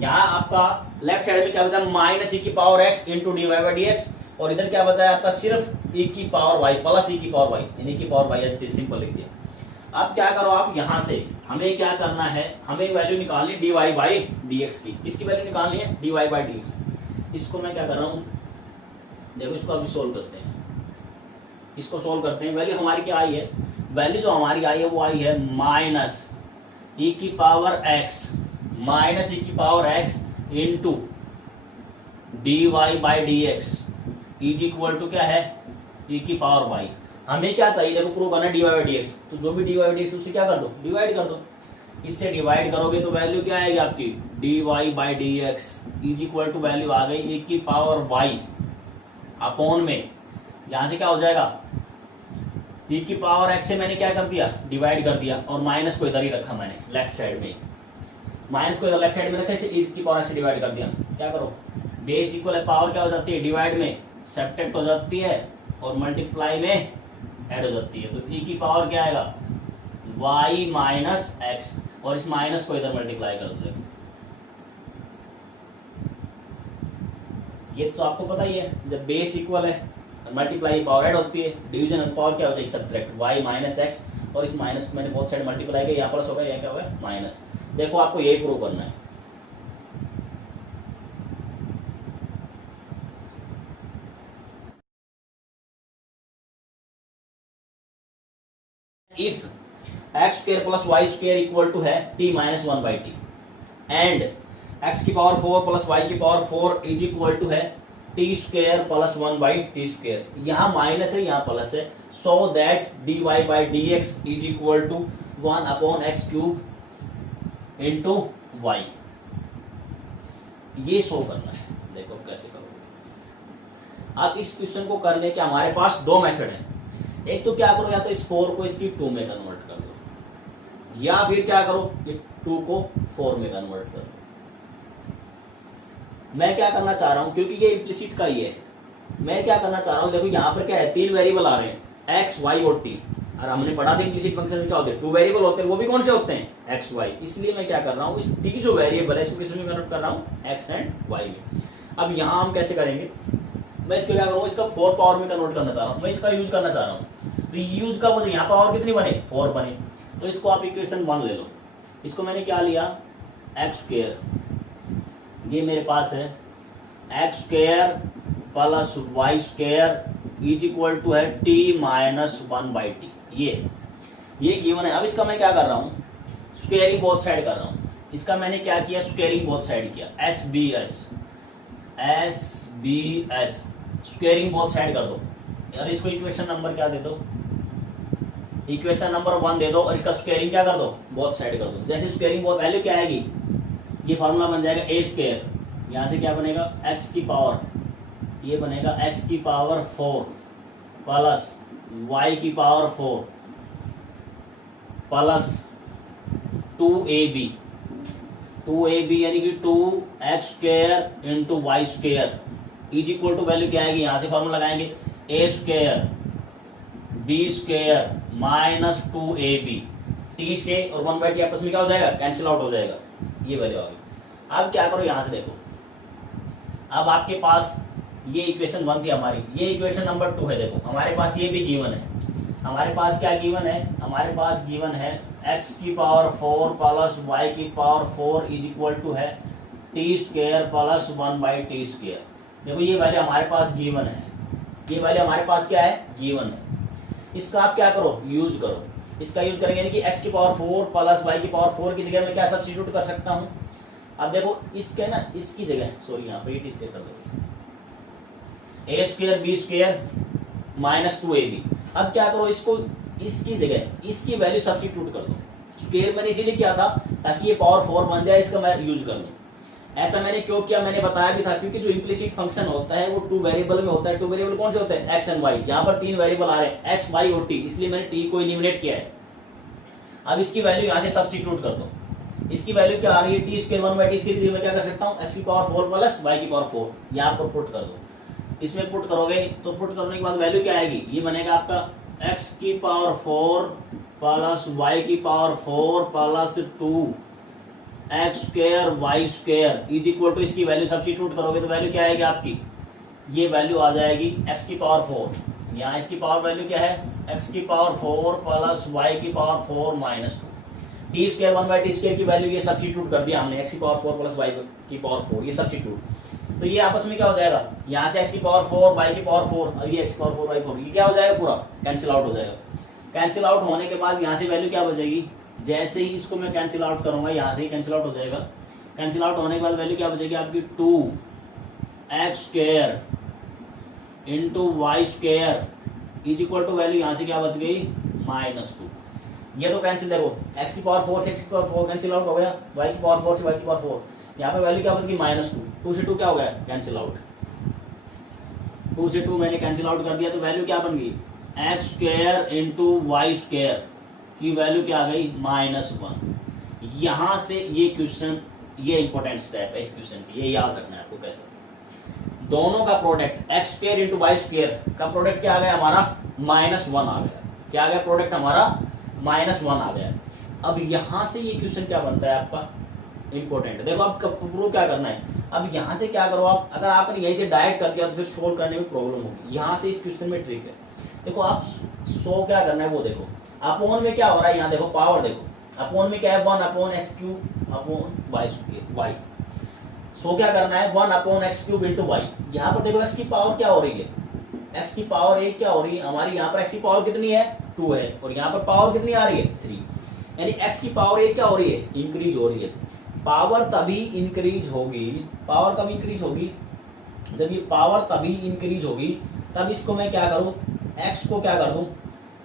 यहाँ आपका लेफ्ट साइड में क्या बचा, माइनस ई की power x into d y by d x. और इधर क्या बचा है आपका, सिर्फ ई की पावर वाई प्लस ई की पावर वाई, यानी की पावर वाई ऐसे सिंपल लिख दिया। अब क्या करो आप, यहां से हमें क्या करना है, हमें वैल्यू निकालनी d y by d x की। किसकी वैल्यू निकालनी है, d y by d x. इसको मैं क्या कर रहा हूं, देखो इसको अभी सोल्व करते हैं, इसको सोल्व करते हैं। वैल्यू हमारी क्या आई है, वैल्यू जो हमारी आई है वो आई है माइनस ई की पावर एक्स, माइनस ई की power x into d y by d x is equal to क्या है, ई की पावर वाई। हमें क्या चाहिए, देखो प्रूव करना d y by d x, तो जो भी d y by d x उससे क्या कर दो, डिवाइड कर दो। इससे डिवाइड करोगे तो वैल्यू क्या आएगी आपकी, d y by d x is equal to value आ गई ई की पावर वाई अपॉन में, यहां से क्या हो जाएगा, ई की पावर एक्स से मैंने क्या कर दिया, डिवाइड कर दिया। और माइनस को इधर ही रखा मैंने लेफ्ट साइड में, माइनस को इधर लेफ्ट साइड में रखा, इसे ई की पावर एक्स से डिवाइड कर दिया। क्या करो, बेस इक्वल है, पावर क्या हो जाती है, डिवाइड में सब्ट्रैक्ट हो जाती है और मल्टीप्लाई में ऐड हो जाती है। तो ई की पावर क्या आएगा, y माइनस एक्स, और इस माइनस को इधर मल्टीप्लाई कर दो। ये तो आपको पता ही है, जब बेस इक्वल है मल्टीप्लाई पावर ऐड होती है, डिवीजन पावर क्या हो जाएगी, सब्ट्रैक्ट y माइनस एक्स। और इस माइनस को मैंने बहुत साइड मल्टीप्लाई किया, यहाँ प्लस होगा, यहाँ क्या होगा माइनस। देखो आपको यही प्रूव करना है। If x square plus y square equal to है t minus one by t and x की पावर 4 प्लस वाई की पावर 4 इज इक्वल टू है t square plus 1 by t square. यहाँ माइनस है, यहाँ प्लस है, so that d y by d x is equal to 1 upon x cube into y. ये show करना है, देखो कैसे करोगे। अब इस क्वेश्चन को करने के हमारे पास दो मेथड है। एक तो क्या करो, या तो इस 4 को इसकी 2 में कन्वर्ट कर दो, या फिर क्या करो, ये 2 को 4 में कन्वर्ट कर दो। मैं क्या करना चाह रहा हूं, क्योंकि ये इम्प्लिसिट का ही है, मैं क्या करना चाह रहा हूं, देखो यहां पर क्या है, 3 वेरिएबल आ रहे हैं, एक्स वाई और टी। और हमने पढ़ा था इम्प्लिसिट फंक्शन में क्या होते हैं, 2 वेरिएबल होते हैं, वो भी कौन से होते हैं, एक्स वाई। इसलिए मैं क्या कर रहा हूं, इस टी जो वेरिएबल है इसको किस में कन्वर्ट कर रहा हूं, एक्स एंड वाई में। अब यहां हम कैसे करेंगे, मैं इसको क्या करूंगा, इसका 4 पावर में कन्वर्ट करना चाह रहा हूं, मैं इसका यूज करना चाह रहा हूं। तो यूज का मुझे यहाँ पावर कितनी बने, 4 बने। तो इसको आप इक्वेशन 1 ले लो। इसको मैंने क्या लिया, एक्स स्क्वायर, ये मेरे पास है x square plus y square is equal to है टी माइनस 1 बाई टी। ये गिवन है। अब इसका मैं क्या कर रहा हूँ, स्क्वेयरिंग बोथ साइड कर रहा हूँ। इसका मैंने क्या किया, स्क्वेयरिंग बोथ साइड किया, s b s squaring both side कर दो। और इसको इक्वेशन नंबर क्या दे दो, इक्वेशन नंबर 1 दे दो, और इसका स्क्वेयरिंग क्या कर दो, बोथ साइड कर दो। जैसे स्क्वेयरिंग बोथ, वैल्यू क्या आएगी, ये फॉर्मूला बन जाएगा ए स्क्वेयर, यहाँ से क्या बनेगा, एक्स की पावर, ये बनेगा एक्स की पावर 4 प्लस वाई की पावर 4 प्लस 2ab यानी कि 2x square into y square is equal to value क्या आएगी, यहां से फॉर्मूला लगाएंगे, a square b square minus 2ab। T से और 1 बाई टी आपस में क्या हो जाएगा, कैंसिल आउट हो जाएगा, ये वैल्यू आ गई। अब क्या करो, यहां से देखो, अब आपके पास ये इक्वेशन 1 थी हमारी, ये इक्वेशन नंबर 2 है। देखो हमारे पास ये भी गिवन है, हमारे पास क्या गिवन है, हमारे पास गिवन है x की पावर 4 प्लस y की पावर 4 इज इक्वल टू है T square plus 1 by T square. देखो ये वैल्यू हमारे पास गिवन है, ये वैल्यू हमारे पास क्या है, गिवन है। इसका आप क्या करो, यूज करो। इसका यूज करेंगे यानी कि x की पावर 4 प्लस y की पावर 4 की जगह में क्या सब्स्टिट्यूट कर सकता हूँ, अब देखो इसके ना इसकी जगह सॉरी यहाँ पर टी स्क्वायर कर दो, a square b square minus 2ab। अब क्या करो, इसको इसकी जगह इसकी वैल्यू सब्स्टिट्यूट कर दो। स्क्वायर मैंने इसीलिए किया था ताकि ये पावर 4 बन जाए, इसका मैं यूज कर लूँ। ऐसा मैंने क्यों किया, मैंने बताया भी था, क्योंकि जो इम्प्लिसिट फंक्शन होता है वो 2 वेरिएबल में होता है। 2 वेरिएबल कौन से होते हैं, एक्स एंड वाई। यहाँ पर 3 वेरिएबल आ रहे हैं, एक्स वाई और टी, इसलिए मैंने टी को इलिमिनेट किया है। अब इसकी वैल्यू यहाँ से सब्स्टिट्यूट कर दो। इसकी वैल्यू क्या आ रही है, t square 1 by t square, मैं क्या कर सकता हूँ, एक्स की पावर 4 प्लस वाई की पावर 4 यहाँ पर पुट कर दो। इसमें पुट करोगे तो पुट करने के बाद वैल्यू क्या आएगी, ये बनेगा आपका x की पावर 4 प्लस y की power 4 plus 2x square y square is equal to, इसकी वैल्यू सब्स्टिट्यूट करोगे तो वैल्यू क्या आएगी आपकी, ये वैल्यू आ जाएगी x की पावर 4, यहाँ इसकी पावर वैल्यू क्या है, x की पावर 4 प्लस y की power 4 minus 2, T square 1 by t square की वैल्यू ये सब्स्टिट्यूट कर दिया हमने, x की पावर 4 प्लस y की पावर 4 ये सब्स्टिट्यूट। तो ये आपस में क्या हो जाएगा, यहाँ से x की पावर 4 y की पावर 4 और ये x की पावर 4 y 4, ये क्या हो जाएगा, पूरा कैंसिल आउट हो जाएगा। कैंसिल आउट होने के बाद यहाँ से वैल्यू क्या बचेगी, जैसे ही इसको मैं कैंसिल आउट करूंगा यहाँ से ही कैंसिल आउट हो जाएगा। कैंसिल आउट होने के बाद वैल्यू क्या बचेगी आपकी, 2x square into y square is equal to value यहाँ से क्या बच गई, -2। ये तो कैंसिल, देखो x की पावर 4 से x की पावर 4 कैंसिल आउट हो गया, y की पावर 4 से y की पावर 4, यहाँ पे वैल्यू क्या बच गई, -2। 2 से 2 क्या हो गया, कैंसिल आउट। 2 से 2 मैंने कैंसिल आउट कर दिया तो वैल्यू क्या बन गई, x square into y square की वैल्यू क्या आ गई, -1। यहाँ से ये क्वेश्चन, ये इंपॉर्टेंट स्टेप है इस क्वेश्चन की, ये याद रखना है आपको कैसे। दोनों का product x square into y square का प्रोडक्ट क्या आ गया हमारा, -1 आ गया। क्या आ गया प्रोडक्ट हमारा, -1 आ गया। अब यहाँ से ये क्वेश्चन क्या बनता है आपका, इंपॉर्टेंट। देखो अब प्रूव क्या करना है, अब यहाँ से क्या करो आप, अगर आपने यहीं से डायरेक्ट कर दिया तो फिर सोल्व करने में प्रॉब्लम होगी। यहाँ से इस क्वेश्चन में ट्रिक है, देखो आप 100 क्या करना है वो देखो, अपोन में क्या हो रहा है, यहाँ देखो पावर देखो, अपोन में क्या है, 1 upon x cube upon y square y. So क्या करना है, 1 upon x cube into y. यहाँ पर देखो एक्स की पावर क्या हो रही है, एक्स की पावर 1 क्या हो रही है हमारी, यहाँ पर एक्स की पावर कितनी है, 2 है, और यहाँ पर पावर कितनी आ रही है, 3। यानी एक्स की पावर 1 क्या हो रही है, इंक्रीज हो रही है। पावर तभी इंक्रीज होगी, पावर कब इंक्रीज होगी, जब ये पावर तभी इंक्रीज होगी, तब इसको मैं क्या करूं, x को क्या कर दूं,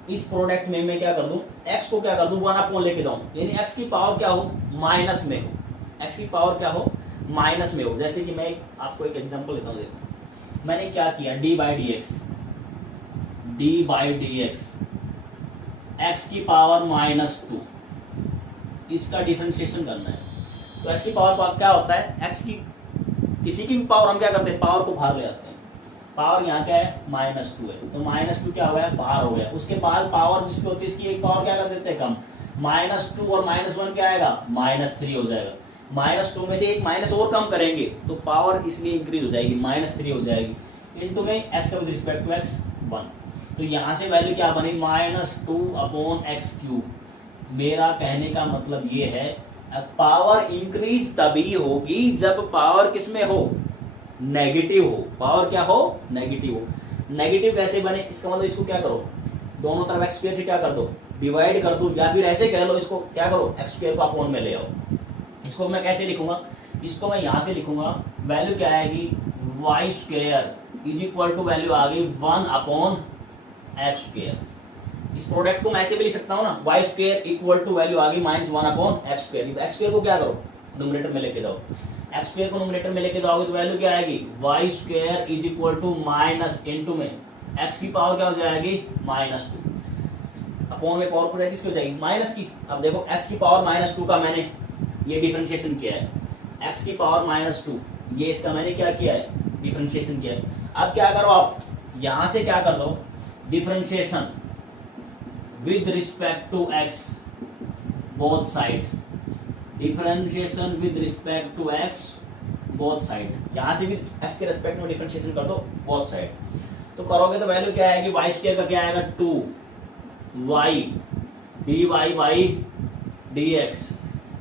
इस प्रोडक्ट में मैं क्या कर दूं, x को क्या कर दूं, 1 अपॉन लेके जाऊं, यानी x की पावर क्या हो, माइनस में हो, x की पावर क्या हो, माइनस में हो। जैसे कि मैं आपको एक एग्जांपल देता हूं, देखो मैंने क्या किया, d by d x x की पावर -2, इसका डिफरेंशिएशन करना है। तो x की पावर क्या होता है, x की किसी की भी पावर हम क्या करते हैं, पावर को बाहर ले आते हैं। पावर यहाँ क्या है, -2 है, तो -2 क्या हो गया, बाहर हो गया। उसके बाद पावर जिसकी होती है इसकी एक पावर क्या कर देते हैं, कम। -2 और -1 क्या आएगा, -3 हो जाएगा। -2 में से एक माइनस और कम करेंगे तो पावर इसलिए इंक्रीज हो जाएगी, -3 हो जाएगी। इनटू में x का विद रिस्पेक्ट टू x 1, तो यहाँ से वैल्यू क्या बनी, -2 अपॉन एक्स क्यूब। मेरा कहने का मतलब ये है, पावर इंक्रीज तभी होगी जब पावर किसमें हो, नेगेटिव हो। पावर क्या हो, नेगेटिव हो। नेगेटिव कैसे बने, इसका मतलब इसको क्या करो, दोनों तरफ एक्स स्क्वायर से क्या कर दो, डिवाइड कर दो, या फिर ऐसे कह लो, इसको क्या करो, एक्स स्क्वायर को अपॉन में ले आओ। इसको मैं कैसे लिखूंगा, इसको मैं यहाँ से लिखूंगा, वैल्यू क्या आएगी, y square is equal to value आ गई 1 अपॉन एक्स स्क्वायर। इस प्रोडक्ट को मैं ऐसे भी लिख सकता हूँ ना, y square equal to value आ गई -1 upon x square. X square को क्या करो, न्यूमरेटर में लेके जाओ, एक्स स्क्वायर को न्यूमरेटर में लेके जाओगे तो वैल्यू क्या आएगी, y square is equal to minus into में एक्स की पावर क्या हो जाएगी, -2 अपॉन में पावर पूरा किसकी हो जाएगी, माइनस की। अब देखो एक्स की पावर -2 का मैंने ये डिफरेंशिएशन किया है, एक्स की पावर -2, ये इसका मैंने क्या किया है, डिफरेंशिएशन किया है। अब क्या करो आप, यहां से क्या कर दो, differentiation with respect to x both side, differentiation with respect to x both side, यहां से भी x के रेस्पेक्ट में डिफरेंशिएशन कर दो both side। तो करोगे तो वैल्यू क्या आएगी, y स्क्वायर का क्या आएगा 2y dy बाई dx,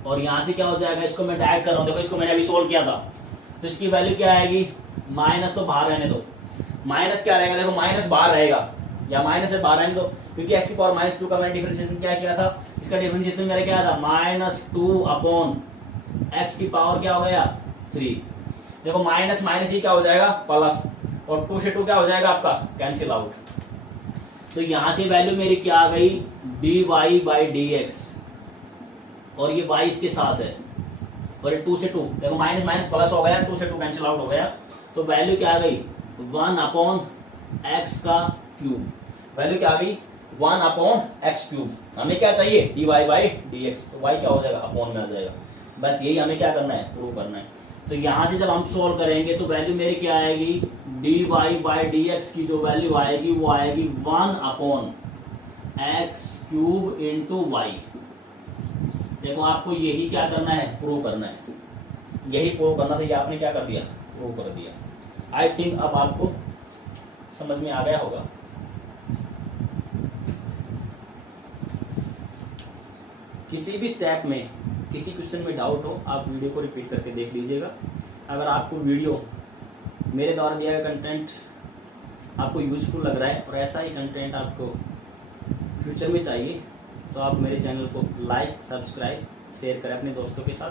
और यहां से क्या हो जाएगा, इसको मैं डायरेक्ट कर रहा हूं, देखो इसको मैंने अभी सोल्व किया था, तो इसकी वैल्यू क्या आएगी, माइनस तो बाहर रहने दो, माइनस क्या रहेगा, देखो माइनस बाहर रहेगा, या माइनस से बाहर रहने दो, क्योंकि x की पावर -2 का मैंने डिफरेंशिएशन क्या किया था, इसका डिफरेंशिएशन मेरा क्या था, -2 अपॉन x की पावर क्या हो गया 3। देखो माइनस माइनस ही क्या हो जाएगा प्लस, और 2 से 2 क्या हो जाएगा आपका कैंसिल आउट। तो यहां से वैल्यू मेरी क्या आ गई dy/dx, और ये y इसके साथ है, और ये 2 से 2 देखो माइनस माइनस प्लस हो गया, 2 से 2 कैंसिल आउट हो गया। तो वैल्यू क्या आ गई 1/x का क्यूब। वैल्यू क्या आ गई 1/x क्यूब। हमें क्या चाहिए dy/dx, तो y क्या हो जाएगा अपॉन में आ जाएगा। बस यही हमें क्या करना है प्रूव करना है। तो यहां से जब हम सोल्व करेंगे तो वैल्यू मेरी क्या आएगी dy/dx की जो वैल्यू आएगी वो आएगी 1/x क्यूब इंटू y। देखो आपको यही क्या करना है प्रूव करना है, यही प्रूव करना था, ये आपने क्या कर दिया प्रूव कर दिया। आई थिंक अब आपको समझ में आ गया होगा। किसी भी स्टेप में किसी क्वेश्चन में डाउट हो आप वीडियो को रिपीट करके देख लीजिएगा। अगर आपको वीडियो मेरे द्वारा दिया गया कंटेंट आपको यूजफुल लग रहा है और ऐसा ही कंटेंट आपको फ्यूचर में चाहिए तो आप मेरे चैनल को लाइक सब्सक्राइब शेयर करें अपने दोस्तों के साथ।